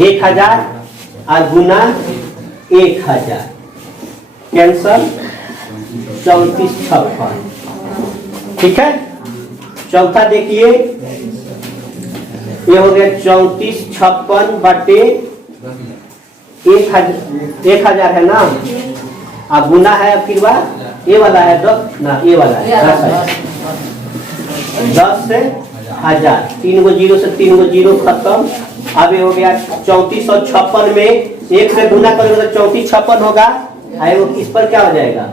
1000 और गुना 1000 कैंसल 3456 ठीक है। चौथा देखिए ये हो गया 3456 बटे 1000 है ना अब गुना है फिर ये वाला है 10 ना ये वाला है 10 से 1000 3 गो 0 से 3 गो 0 खत्म। अब ये हो गया 3456 में 1 से गुना करोगे तो 3456 होगा। वो इस पर क्या हो जाएगा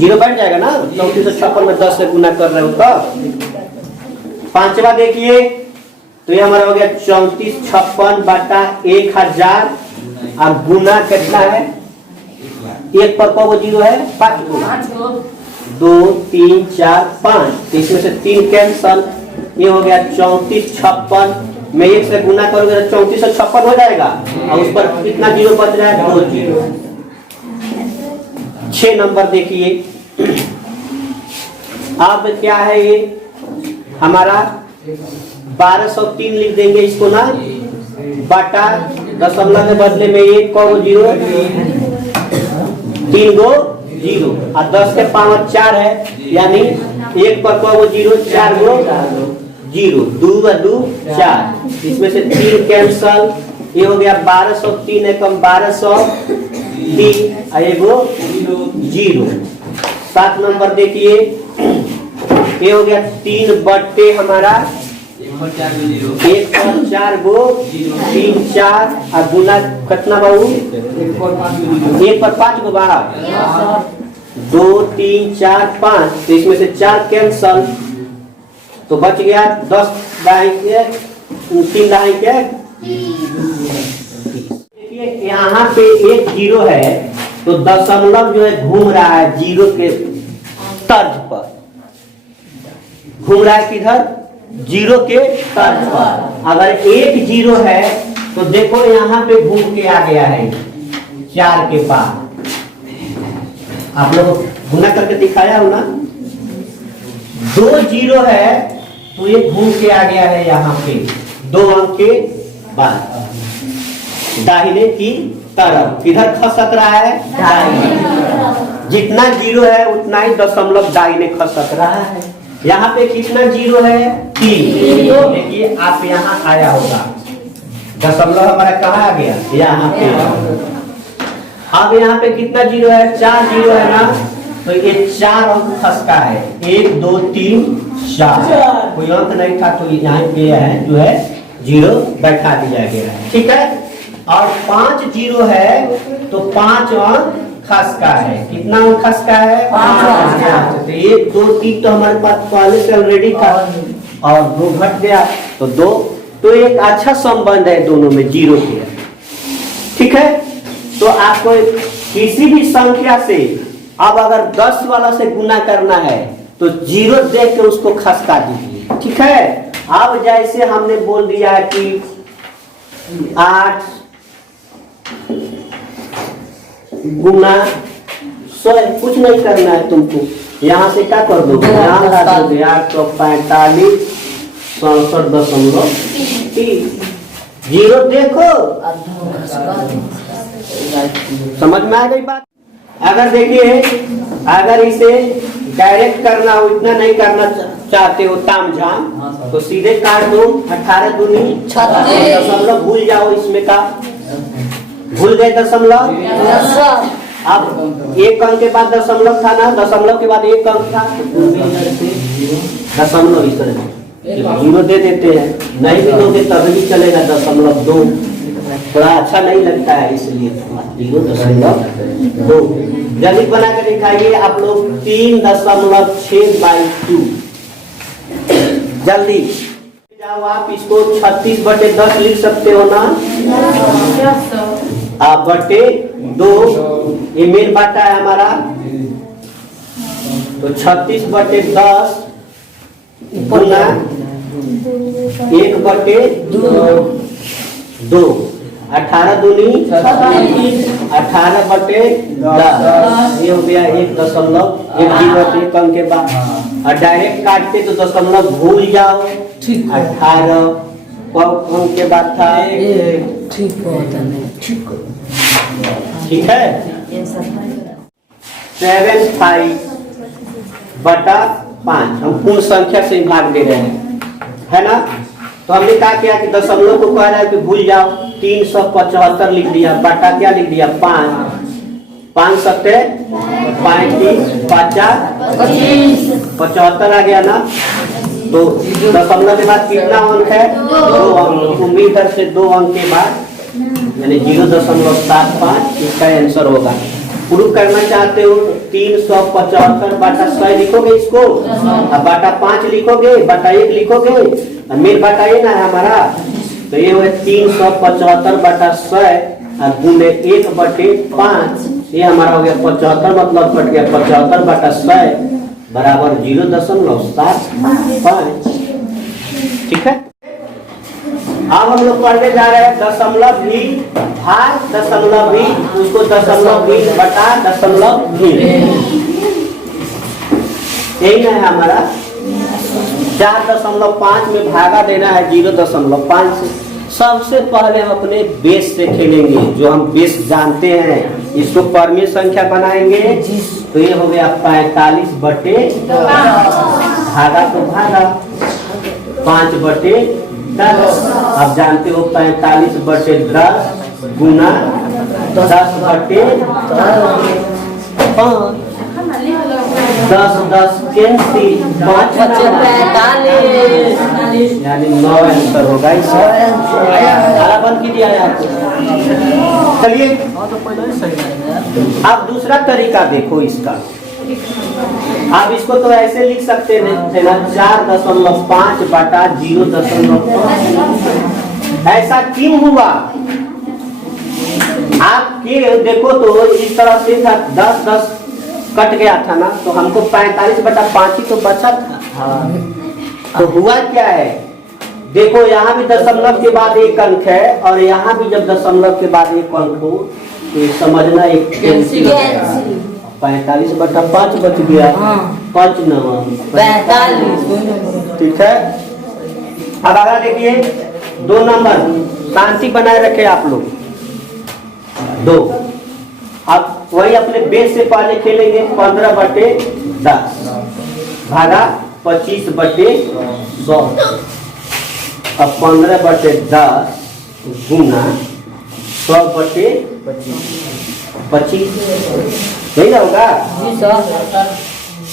0 बैठ जाएगा ना 3456 में 10 से गुना कर रहे हो तो। पांचवा देखिए तो ये हमारा हो गया 3456 बटा 1000 अब गुना कितना है 1 पर को 0 है 5 गो 2 3 4 5 इसमें से 3 कैंसल। ये हो गया 3456 में 1 से गुना करोगे तो 3456 हो जाएगा और उस पर कितना 0 बच रहा है 2 0। 6 नंबर देखिए अब क्या है ये हमारा 1203 लिख देंगे इसको ना बटा दशमलव के बदले में 1 को 0 3 गो 0 और 10 के पावर 4 है यानी 1 पर को 0 4 गो 0 2 2 4 इसमें से 3 कैंसल। ये हो गया 1203 एकम 1203 एगो 0। 7 नंबर देखिए ये हो गया 3 बटे हमारा 1 पर 4 गो 3 4 और गुना कितना बाबू 1 पर 5 गो बा 2 3 4 5 तो इसमें से 4 कैंसल तो बच गया 10 दाएं 3 दाएं के। देखिए यहाँ पे 1 0 है तो दशमलव जो है घूम रहा है 0 के तर्ज पर घूम रहा है किधर 0 के तर्ज पर। अगर 1 0 है तो देखो यहाँ पे घूम के आ गया है 4 के पास। आप लोग गुना करके दिखाया हो ना 2 0 है तो ये घूम के आ गया है यहाँ पे 2 अंक के बाद दाहिने की तरफ किधर खसक रहा है दाहिने। जितना 0 है उतना ही दशमलव दाहिने खसक रहा है। यहाँ पे कितना 0 है 3 देखिए आप यहाँ आया होगा दशमलव हमारा कहाँ आ गया यहाँ पे। अब यहाँ पे कितना 0 है 4 0 है ना तो ये 4 अंक खसका है 1 2 3 4 कोई अंक नहीं था तो यहाँ पे है जो है 0 बैठा दिया गया है ठीक है। और 5 0 है तो 5 अंक खसका है। कितना अंक खसका है 5। तो 1 2 3 तो हमारे पास पहले से ऑलरेडी था और 2 घट गया तो 2 तो एक अच्छा संबंध है दोनों में 0 के ठीक है। तो आपको किसी भी संख्या से अब अगर 10 वाला से गुना करना है तो 0 देख के उसको खसका दीजिए, ठीक है। अब जैसे हमने बोल दिया है कि 8 गुना 100, कुछ नहीं करना है तुमको, यहाँ से क्या कर दो, यहाँ ला दोगे 845 67.3। 0 देखो, समझ में आ गई बात। अगर देखिए, अगर इसे डायरेक्ट करना हो, इतना नहीं करना चाहते हो तामझाम, तो सीधे काट दो। 18 दूनी 36, दशमलव भूल जाओ इसमें का, भूल गए दशमलव। अब एक अंक के बाद दशमलव था ना, दशमलव के बाद एक अंक था, दशमलव इस तरह 0 दे देते हैं, नहीं भी दोगे तब भी चलेगा। 0.2 थोड़ा अच्छा नहीं लगता है, इसलिए 0.2 जल्दी बना कर दिखाइए आप लोग। 3.6/2 जल्दी जाओ। आप इसको 36/10 लिख सकते हो ना, आप बटे 2, ये मेन बाटा है हमारा, तो 36/10 गुना 1/2, 18 दूनी 18/10, ये हो गया 1.1 अंक के बाद। और डायरेक्ट काटते तो दशमलव भूल जाओ, 18 अंक के बाद था, ठीक है। 75/5 हम पूर्ण संख्या से भाग दे रहे हैं, है ना। तो हमने क्या किया कि दशमलव को कह रहा है कि भूल जाओ, 375 लिख दिया, बटा क्या लिख दिया 5, 5 सत्ते 35, 75 आ गया ना। तो दशमलव के बाद कितना अंक है, 2 अंक। उम्मीद से 2 अंक के बाद यानी 0.75 इसका आंसर होगा। प्रूफ करना चाहते हो 375/100 लिखोगे इसको, अब बटा 5 लिखोगे, बटा 1 लिखोगे, मेन बटा ये ना है हमारा, तो ये हुआ 375/100 गुने 1/5, ये हमारा हो गया 75, मतलब कट गया 75/100 बराबर 0.75, ठीक है। अब हम लोग पढ़ने जा रहे हैं दशमलव भी भाग दशमलव भी, उसको दशमलव भी बटा दशमलव भी, यही ना है हमारा। 4.5 में भागा देना है 0.5 से। सबसे पहले हम अपने बेस से खेलेंगे, जो हम बेस जानते हैं, इसको परमीय संख्या बनाएंगे। तो ये हो गया 45/10, भागा तो भागा 5/10। आप जानते हो 45/10 गुना 10/5, 10 10 कैंसिल 5 45, यानी 9 आंसर होगा इसका। सारा बंद कीजिए आपको। चलिए अब दूसरा तरीका देखो इसका। आप इसको तो ऐसे लिख सकते थे ना, 4.5 बटा 0.5। ऐसा क्यों हुआ? आपके देखो तो इस तरह से था, 10 कट गया था ना, तो हमको 45/5 ही तो बचा था। तो हुआ क्या है, देखो यहाँ भी दशमलव के बाद 1 अंक है, और यहाँ भी जब दशमलव के बाद 1 अंक हो तो समझना एक कैंसिल। 45/5 बच गया, 5 9 45, ठीक है। अब अगर देखिए 2 नंबर शांति बनाए रखे आप लोग 2। अब वही अपने बेस से पहले खेलेंगे 15/10 भागा 25/100। अब 15/10 गुना 100/25 नहीं होगा,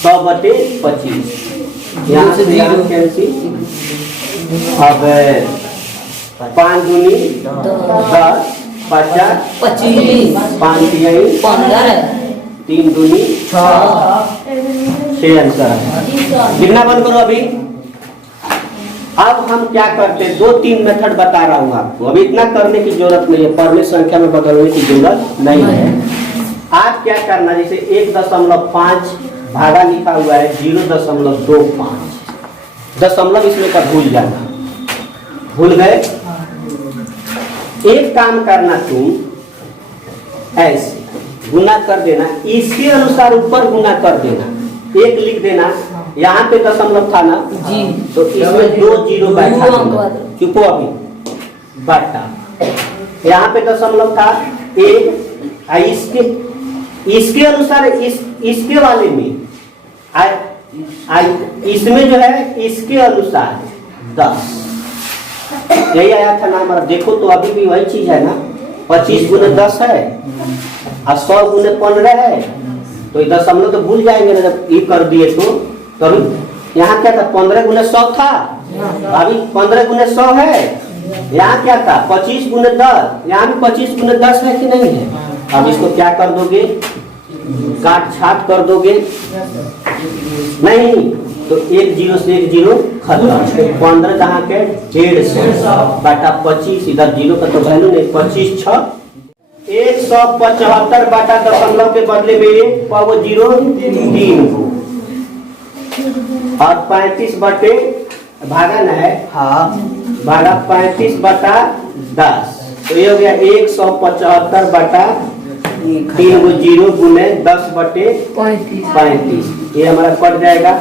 100/25, यहाँ से कैंसिल। अब 5 दूनी 10, 50 25, 5 15, 3 दूनी 6 आंसर है। कितना बंद करो अभी, अब हम क्या करते हैं, 2-3 मेथड बता रहा हूँ आपको, अब इतना करने की जरूरत नहीं है, पढ़ने संख्या में बदलने की जरूरत नहीं है। आप क्या करना, जैसे 1.5 भागा लिखा हुआ है 0.25, दशमलव इसमें का भूल जाना, भूल गए। एक काम करना, तुम ऐसे गुना कर देना, इसके अनुसार ऊपर गुना कर देना, 1 लिख देना, यहाँ पे दशमलव था ना जी, तो इसमें 2 जीरो बैठा देना, चुपो अभी बटा, यहाँ पे दशमलव था 1, इसके अनुसार इसके वाले में इसमें जो है इसके अनुसार 10, यही आया था ना हमारा। देखो तो अभी भी वही चीज है ना, 25 गुने 10 है और 100 गुने 15 है, तो ये दशमलव तो भूल जाएंगे ना जब ये कर दिए तो। यहाँ क्या था, 15 गुने 100 था, अभी 15 गुने 100 है। यहाँ क्या था, 25 गुने 10, यहाँ भी 25 गुने 10 है कि नहीं है। अब इसको क्या कर दोगे, काट छाट कर दोगे, नहीं तो 1 0 से 1 0 खत्म। 15 जहाँ के 150 बटा 25, इधर 0 का तो वैल्यू नहीं, 25 6 175 बटा दशमलव के बदले में 1 पावर 0 3 और 35 बटे भागा न है, हाँ भागा 35 बटा 10, तो ये हो गया 175 बटा 3 को 0 गुने 10 बटे 35, ये हमारा कट जाएगा,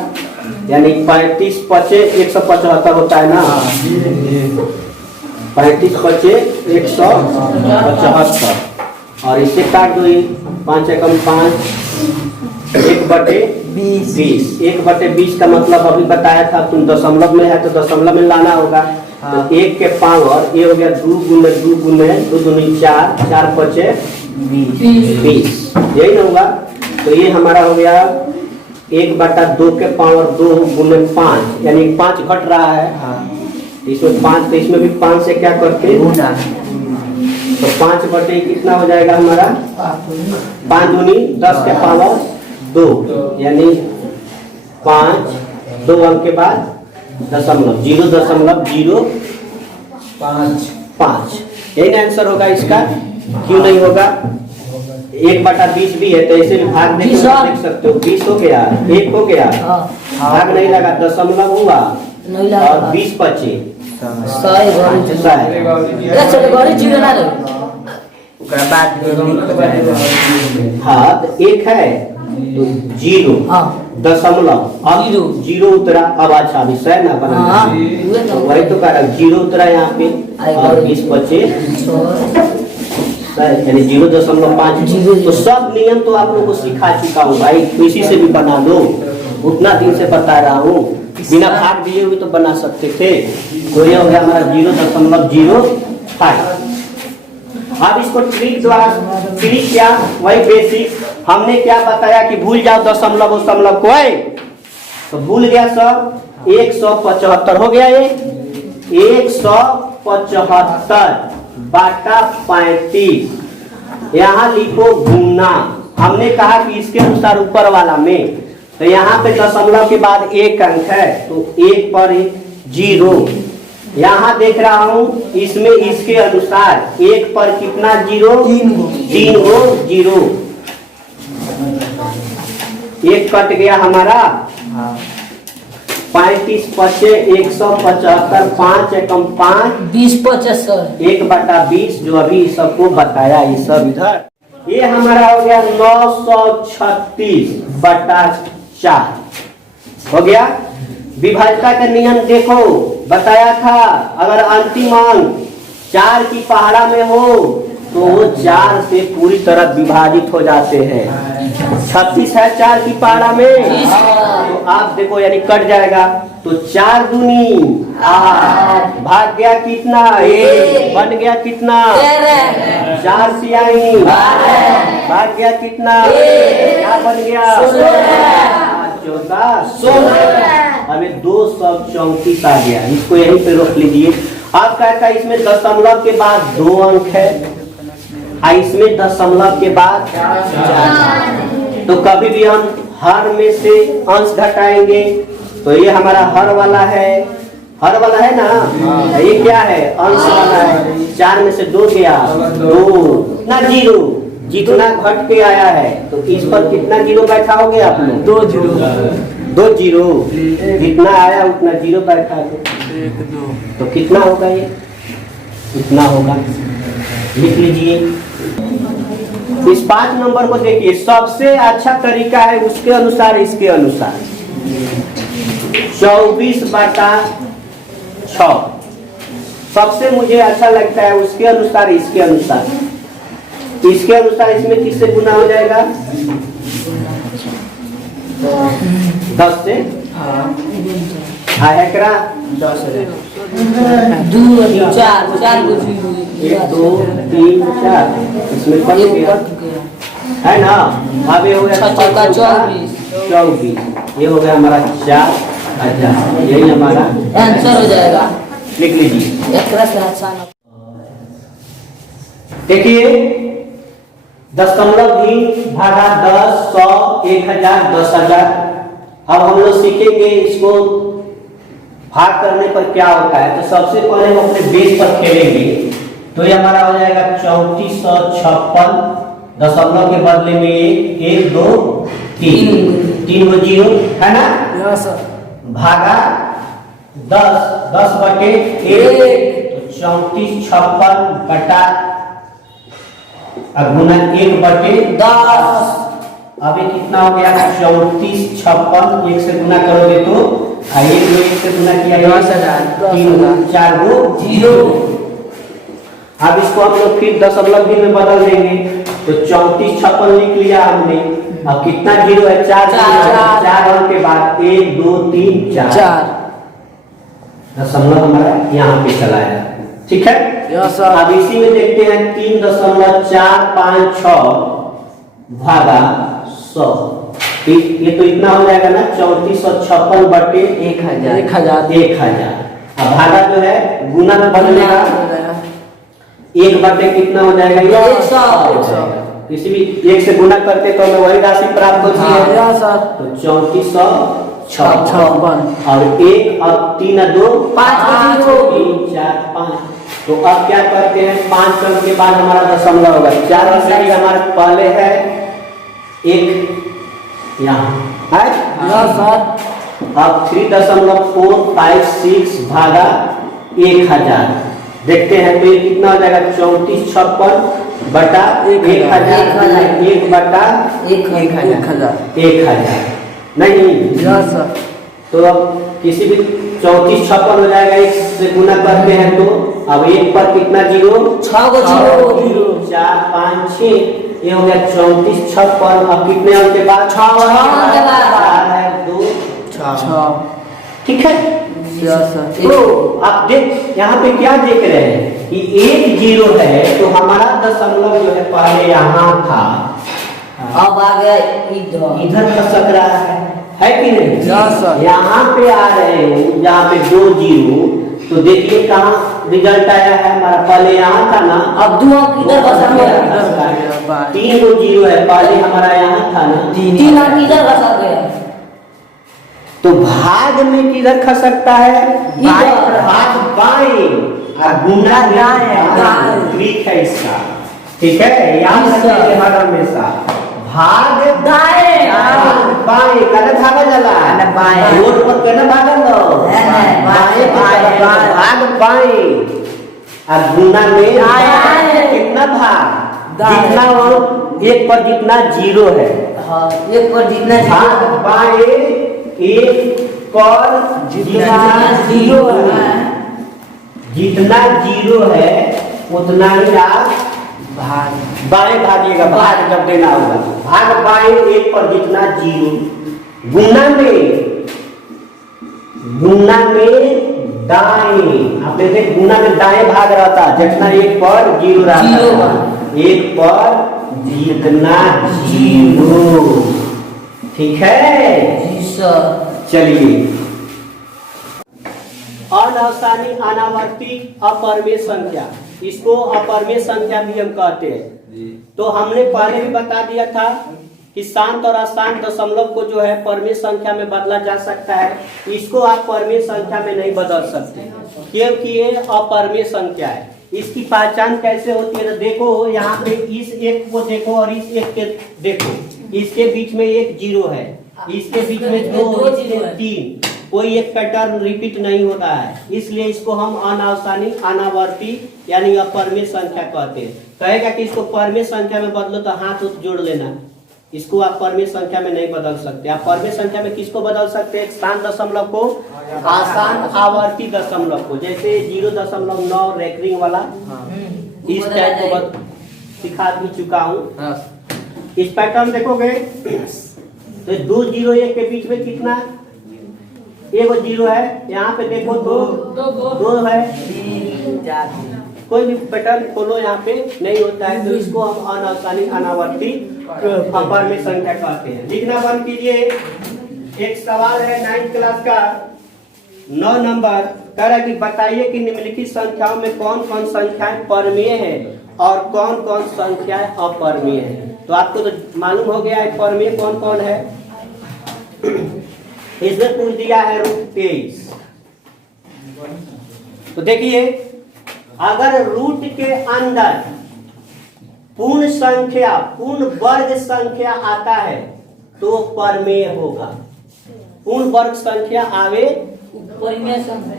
यानी 35 पचे 175 होता है ना, 35 पचे 175 और इससे काट दो, 5 एकम 5, 1 बटे 20, 1 बटे 20 का मतलब अभी बताया था, तुम दशमलव में है तो दशमलव में लाना होगा। तो 1 के पावर ये हो गया 2 गुने 2 गुने 2 दूनी 4, 4 पचे 20, यही ना होगा। तो ये हमारा हो गया 1 बटा 2 के पावर 2 गुने 5, यानी 5 घट रहा है, इसमें 5, तो इसमें भी 5 से क्या करते गुना, तो 5 बटे कितना हो जाएगा हमारा, 5 दूनी 10 के पावर 2, यानी 5, 2 अंक के बाद दशमलव 0.05, यही ना आंसर होगा इसका। क्यों नहीं होगा, 1 बटा 20 भी है तो ऐसे भी भाग देख सकते हो, 20 हो गया, 1 हो गया, भाग नहीं लगा, दशमलव हुआ और 20 बचे 100। हाँ तो 1 है तो 0 दशमलव, अब 0 उतरा, अब अच्छा विषय ना बना, तो वही तो कह रहा 0 उतरा यहाँ पे और 20 बचे, यानी 0.5। तो सब नियम तो आप लोगों को सिखा चुका हूँ भाई, इसी से भी बना लो, उतना दिन से बता रहा हूँ, बिना भाग दिए हुए तो बना सकते थे। तो ये हो गया हमारा 0.05। अब इसको ट्रिक द्वारा, ट्रिक क्या, वही बेसिक हमने क्या बताया कि भूल जाओ दशमलव दशमलव को, तो भूल गया सब, 175 हो गया, ये 175 बटा 35, यहाँ लिखो गुना, हमने कहा कि इसके अनुसार ऊपर वाला में, तो यहाँ पे दशमलव के बाद 1 अंक है तो 1 पर 0, यहाँ देख रहा हूँ इसमें इसके अनुसार 1 पर कितना 0, 3 गो 0, 1 कट गया हमारा, 35 पचे 175, 5 एकम 5 20 75, 1 बटा 20 जो अभी सबको बताया, ये सब इधर, ये हमारा हो गया 936 बटा 4 हो गया। विभाज्यता का नियम देखो, बताया था अगर अंतिम अंक 4 की पहाड़ा में हो तो वो 4 से पूरी तरह विभाजित हो जाते हैं। 36 है 4 की पहाड़ा में, तो आप देखो यानी कट जाएगा, तो 4 दूनी 8, भाग गया कितना 1, बन गया कितना 4 सियाही, भाग गया कितना, क्या बन गया 14, 16, हमें 234 आ गया, इसको यहीं पे रोक लीजिए। आप कहता है इसमें दशमलव के बाद 2 अंक है, इसमें दशमलव के बाद 4, तो कभी भी हम हर में से अंश घटाएंगे, तो ये हमारा हर वाला है हर वाला है ना, ये क्या है अंश वाला है, 4 में से 2 गया 2 ना 0, जितना घट के आया है तो इस पर कितना 0 बैठा होगे आप लोग? 2 0 2 0, जितना आया उतना 0 बैठा दो, 1 2 तो कितना होगा ये? इतना होगा, लिख लीजिए। इस 5 नंबर को देखिए, सबसे अच्छा तरीका है उसके अनुसार इसके अनुसार 24/6 सबसे मुझे अच्छा लगता है, उसके अनुसार इसके अनुसार, इसके अनुसार इसमें किससे गुना हो जाएगा? 10 से एकरा 10 है 2 4 4 को 1 2 3 4 इसमें कट गया है ना। अब ये हो गया 24, ये हो गया हमारा 4000, यही हमारा आंसर हो जाएगा। लिख लीजिए। एक तरह से आसान। देखिए 10,20 भागा 10 100 1000 10,000। अब हम लोग सीखेंगे इसको भाग करने पर क्या होता है। तो सबसे पहले हम अपने बेस पर खेलेंगे, तो ये हमारा हो जाएगा 3456, दशमलव के बदले में 1 2 3 को 0 है ना, भागा 10 बटे 1 तो 3456 बटा गुना 1 बटे 10। अभी कितना हो गया? 3456, 1 से गुना करोगे तो 1 में 1 से गुना किया 3 4 गो 0। अब इसको हम लोग फिर दशमलव में बदल देंगे, तो 3456 लिख लिया हमने। अब कितना 0 है? 4 अंक के बाद 1 2 3 4 दशमलव हमारा यहाँ पे चला है, ठीक है। अब इसी में देखते हैं 3.456 भागा 100, ये तो इतना हो जाएगा ना 3456 बटे 1000। अब भागा जो है गुना में बदलेगा, 1 बटे कितना हो जाएगा? 100। किसी भी 1 से गुना करते तो हमें वही राशि प्राप्त होती है, तो 3456 और 1 और 3 2 5 3 4 5। तो अब क्या करते हैं, 5 अंक के बाद हमारा दशमलव होगा। 4 अंक हमारे पहले है 1 यहाँ है। अब 3.456 भागा 1000 देखते हैं, तो ये कितना हो जाएगा? 3456 बटा 1000, 1 बटा 1000 नहीं। तो अब किसी भी 3456 हो जाएगा, 1 से गुना करते हैं तो अब 1 पर कितना 0? 6 को 0 4 5 6, ये हो गया 3456। अब कितने अंक के बाद? 6 है 2 6, ठीक है। तो आप देख यहाँ पे क्या देख रहे हैं कि 1 0 है, तो हमारा दशमलव जो है पहले यहाँ था, अब आ गया इधर खसक रहा है कि नहीं? यहाँ पे आ रहे हो जहाँ पे 2 0, तो देखिए कहाँ रिजल्ट आया है हमारा, पहले यहाँ था ना, अब 2 अंक इधर खसक गया। 3 को 0 है, पहले हमारा यहाँ था ना, 3 अंक इधर खसक गया। तो भाग में किधर खसकता है? भाग बाएं और गुना दाएं, ट्रिक है इसका, ठीक है। याद रखिए हर हमेशा भाग दाएं बाएं कने भागा जाला रोड पर कने भागल दो भाग बाएं और गुना में कितना भाग? जितना वो 1 पर जितना 0 है, 1 पर जितना भाग बाएं 1 पर जितना 0 है, जितना 0 है उतना ही आप बाएं भागिएगा। भाग जब देना होगा, भाग बाएं 1 पर जितना 0, गुना में दाएं। आप देखते गुना में दाएं भाग रहता, जितना 1 पर 0 रहता, 1 पर जितना 0, ठीक है। चलिए, अनावसानी अनावर्ती अपरमेय संख्या, इसको अपरमेय संख्या भी हम कहते हैं। तो हमने पहले भी बता दिया था कि शांत और अशांत दशमलव को जो है परमेय संख्या में बदला जा सकता है, इसको आप परमेय संख्या में नहीं बदल सकते क्योंकि ये अपरमेय संख्या है। इसकी पहचान कैसे होती है तो देखो यहाँ पे इस एक को देखो और इस एक के देखो, इसके बीच में एक जीरो है, इसके बीच में दो, इसके तीन, कोई एक पैटर्न रिपीट नहीं होता है, इसलिए इसको हम अनावसानी अनावर्ती यानी अपरमेय संख्या कहते हैं। कहेगा कि इसको परमेय संख्या में बदलो तो हाथ जोड़ लेना, इसको आप परमेय संख्या में नहीं बदल सकते। आप परमेय संख्या में किसको बदल सकते हैं? शांत दशमलव को अशांत आवर्ती दशमलव को, जैसे 0.9 रेकरिंग वाला इस टाइप को सिखा भी चुका हूँ। इस पैटर्न देखोगे तो 2 0 1 के बीच में कितना एक जीरो है, यहाँ पे देखो दो है, कोई भी पैटर्न खोलो यहाँ पे नहीं होता है, तो इसको हम अनावसानी अनावर्ती अपरमेय संख्या कहते हैं। लिखना बंद कीजिए। एक सवाल है 9th क्लास का 9 नंबर, कह रहा है कि बताइए कि निम्नलिखित संख्याओं में कौन कौन संख्याएं परमेय है और कौन कौन संख्याएं अपरमेय है। तो आपको तो मालूम हो गया है परमेय कौन कौन है। इसमें पूछ दिया है √23। तो देखिए अगर रूट के अंदर पूर्ण संख्या पूर्ण वर्ग संख्या आता है तो परमेय होगा। पूर्ण वर्ग संख्या आवे परमेय संख्या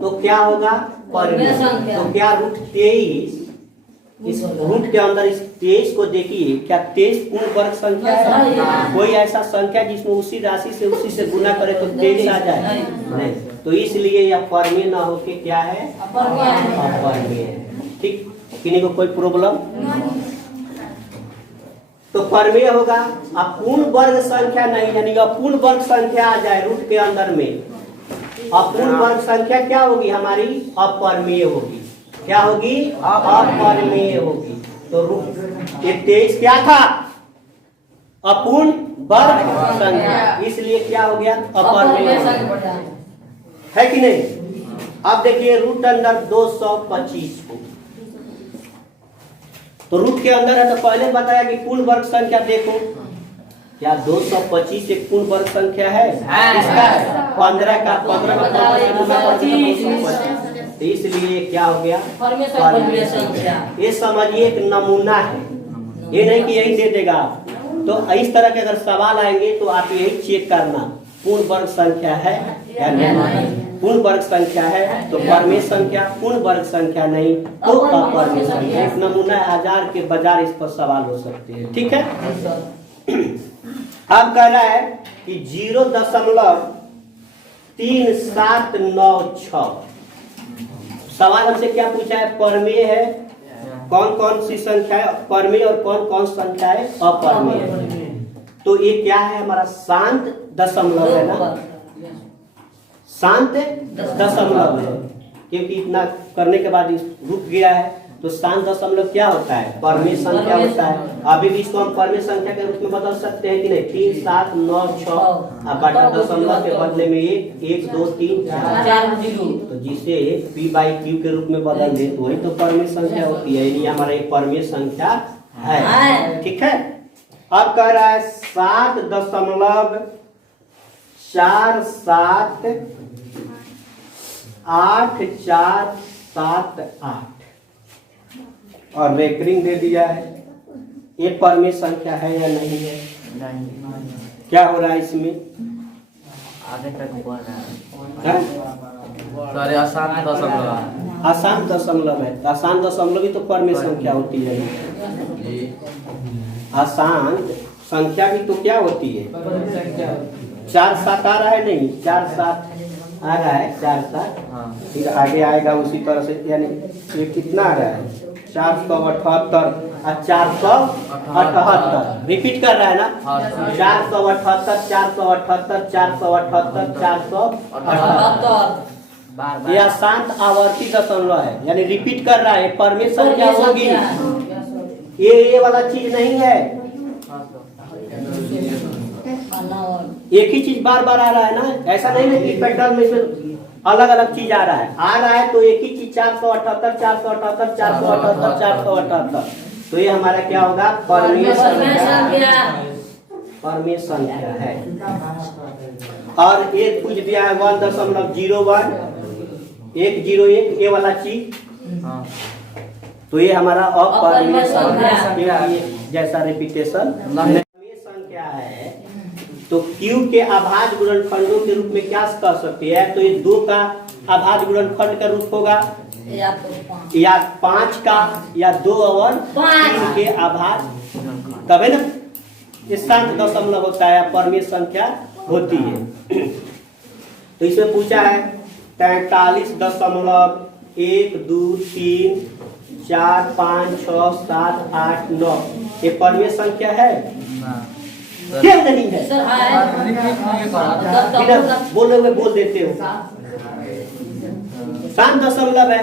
तो क्या होगा? परमेय। तो क्या √23 इस रूट के अंदर इस 23 को देखिए, क्या 23 पूर्ण वर्ग संख्या है? कोई ऐसा संख्या जिसमें उसी राशि से उसी से गुना करे तो 23 आ जाए? नहीं। तो इसलिए यह परमेय ना होके क्या है? अपरमेय है। ठीक, किसी को कोई प्रॉब्लम? तो परमेय होगा। अब पूर्ण वर्ग संख्या नहीं, यानी अपूर्ण वर्ग संख्या आ जाए रूट के अंदर में, अपूर्ण वर्ग संख्या क्या होगी? हमारी अपरमेय होगी। क्या होगी? अपरमेय होगी। तो रूट 23 क्या था? अपूर्ण वर्ग संख्या, इसलिए क्या हो गया? अपरमेय है कि नहीं। अब देखिए रूट अंदर 225 को, तो रूट के अंदर है तो पहले बताया कि पूर्ण वर्ग संख्या देखो, क्या 225 एक पूर्ण वर्ग संख्या है? इसका 15 का 15 तो इसलिए क्या हो गया? परमेय संख्या। ये समझिए एक नमूना है, ये नहीं कि यही दे देगा। तो इस तरह के अगर सवाल आएंगे तो आप यही चेक करना पूर्ण वर्ग संख्या है या नहीं। पूर्ण वर्ग संख्या है तो परमेय संख्या, पूर्ण वर्ग संख्या नहीं तो अपरमेय संख्या। एक नमूना 1000 के बाजार इस पर सवाल हो सकते हैं। ठीक है। अब कह रहा है कि 0.3796 सवाल हमसे क्या पूछा है? परमेय है, कौन कौन सी संख्या है परमेय और कौन कौन संख्या है अपरमेय है। तो ये क्या है? हमारा शांत दशमलव है ना, शांत दशमलव है, क्योंकि इतना करने के बाद रुक गया है। तो शांत दशमलव क्या होता है? परमेय संख्या होता है। अभी भी इसको हम परमेय संख्या के रूप में बदल सकते हैं कि नहीं? 3796 बटा दशमलव के बदले में 1 2 3 4 तो जिसे p/q के रूप में बदल दे तो वही तो परमेय संख्या होती है। ये हमारा एक परमेय संख्या है। ठीक है। अब कह रहा है 7.478478 और रेकरिंग दे दिया है। ये परमेय संख्या है या नहीं है? नहीं। क्या हो रहा है इसमें? आगे तक बढ़ रहा है। सॉरी, आसान दशमलव। आसान दशमलव है। आसान दशमलव ही तो परमेय संख्या होती है। आसान संख्या भी तो क्या होती है? 4 7 आ रहा है नहीं? 4 7 आ रहा है, 4 7 फिर आगे आएगा उसी तरह से, यानी ये कितना आ रहा है? 478 और 478 रिपीट कर रहा है ना? 478 478 478 478। यह शांत आवर्ती दशमलव है, यानी रिपीट कर रहा है। परमेय संख्या होगी, ये वाला चीज नहीं है। एक ही चीज बार बार आ रहा है ना, ऐसा नहीं है कि पैटर्न में इसमें अलग अलग चीज आ रहा है तो एक ही चीज 478 478 478 478। तो ये हमारा क्या होगा? परमेय संख्या। परमेय संख्या है। और एक कुछ दिया है 1.01 101 ये वाला चीज, हाँ तो ये हमारा अपरमेय संख्या संख्या है। जैसा रिपीटेशन परमेय संख्या है तो Q के अभाज्य गुणनखंडों के रूप में क्या कह सकते हैं? तो ये 2 का अभाज्य गुणनखंड का रूप होगा या तो 5 या 5 का या 2 और 3 के आभाज्य, तबे ना ये शांत दशमलव होता है, परमेय संख्या होती है। तो इसमें पूछा है 43.1 2 3 4 5 6 7 8 9 ये परमेय संख्या है? ना क्यों नहीं है? सर है रिपीट नहीं करा बिना बोले हुए बोल देते हो। शांत दशमलव है,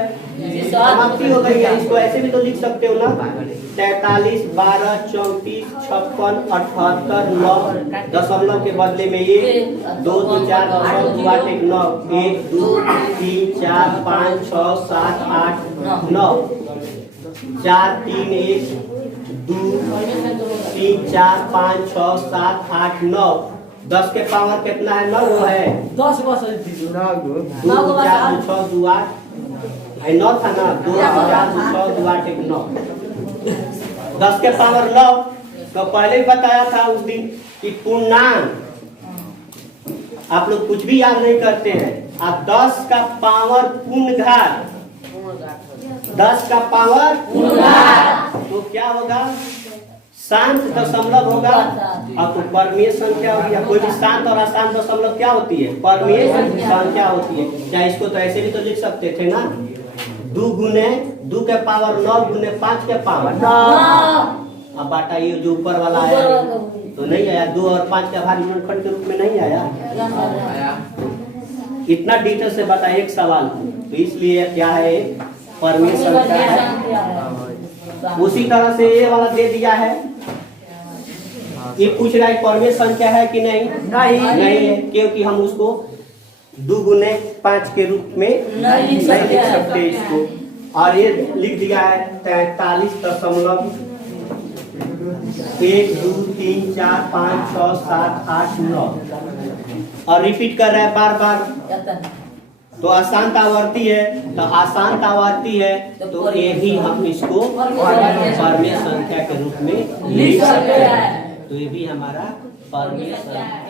समाप्ति हो गई है। इसको ऐसे भी तो लिख सकते हो ना 43 12 34 56 78 9 दशमलव के बदले में ये 2 2 4 2 8 1 9 1 2 3 4 5 6 7 8 9 4 3 1 2 3 4 5 6 7 8 9 10 के पावर कितना है? 9 है। 10 बस 2 4 6 2 8 9 था ना, 2 4 6 2 8 1 9 10 के पावर 9। तो पहले ही बताया था उस दिन कि पूर्णांक आप लोग कुछ भी याद नहीं करते हैं। आप 10 का पावर पूर्ण घात 10 का पावर पूर्ण घात तो क्या होगा? शांत दशमलव होगा। अब तो परमेय संख्या होगी, या कोई भी शांत और अशांत दशमलव क्या होती है? परमेय संख्या होती है। क्या इसको तो ऐसे भी तो लिख सकते थे ना 2 गुने 2 के पावर 9 गुने 5 के पावर 9। अब बाटा ये जो ऊपर वाला आया तो नहीं आया, 2 और 5 के अभाज्य गुणनखंड के रूप में नहीं आया। इतना डिटेल से बता एक सवाल, तो इसलिए क्या है परमेय संख्या है। उसी तरह से ये वाला दे दिया है, ये पूछ रहा है परमेय संख्या है कि नहीं? नहीं है, क्योंकि हम उसको 2 गुने 5 के रूप में नहीं लिख सकते इसको। और ये लिख दिया है 43.1 2 3 4 5 6 7 8 9 और रिपीट कर रहा है बार बार। तो अशांत आवर्ती है, तो अशांत आवर्ती है तो ये भी हम इसको परमेय संख्या के रूप में लिख सकते हैं। तो ये भी हमारा परमेय संख्या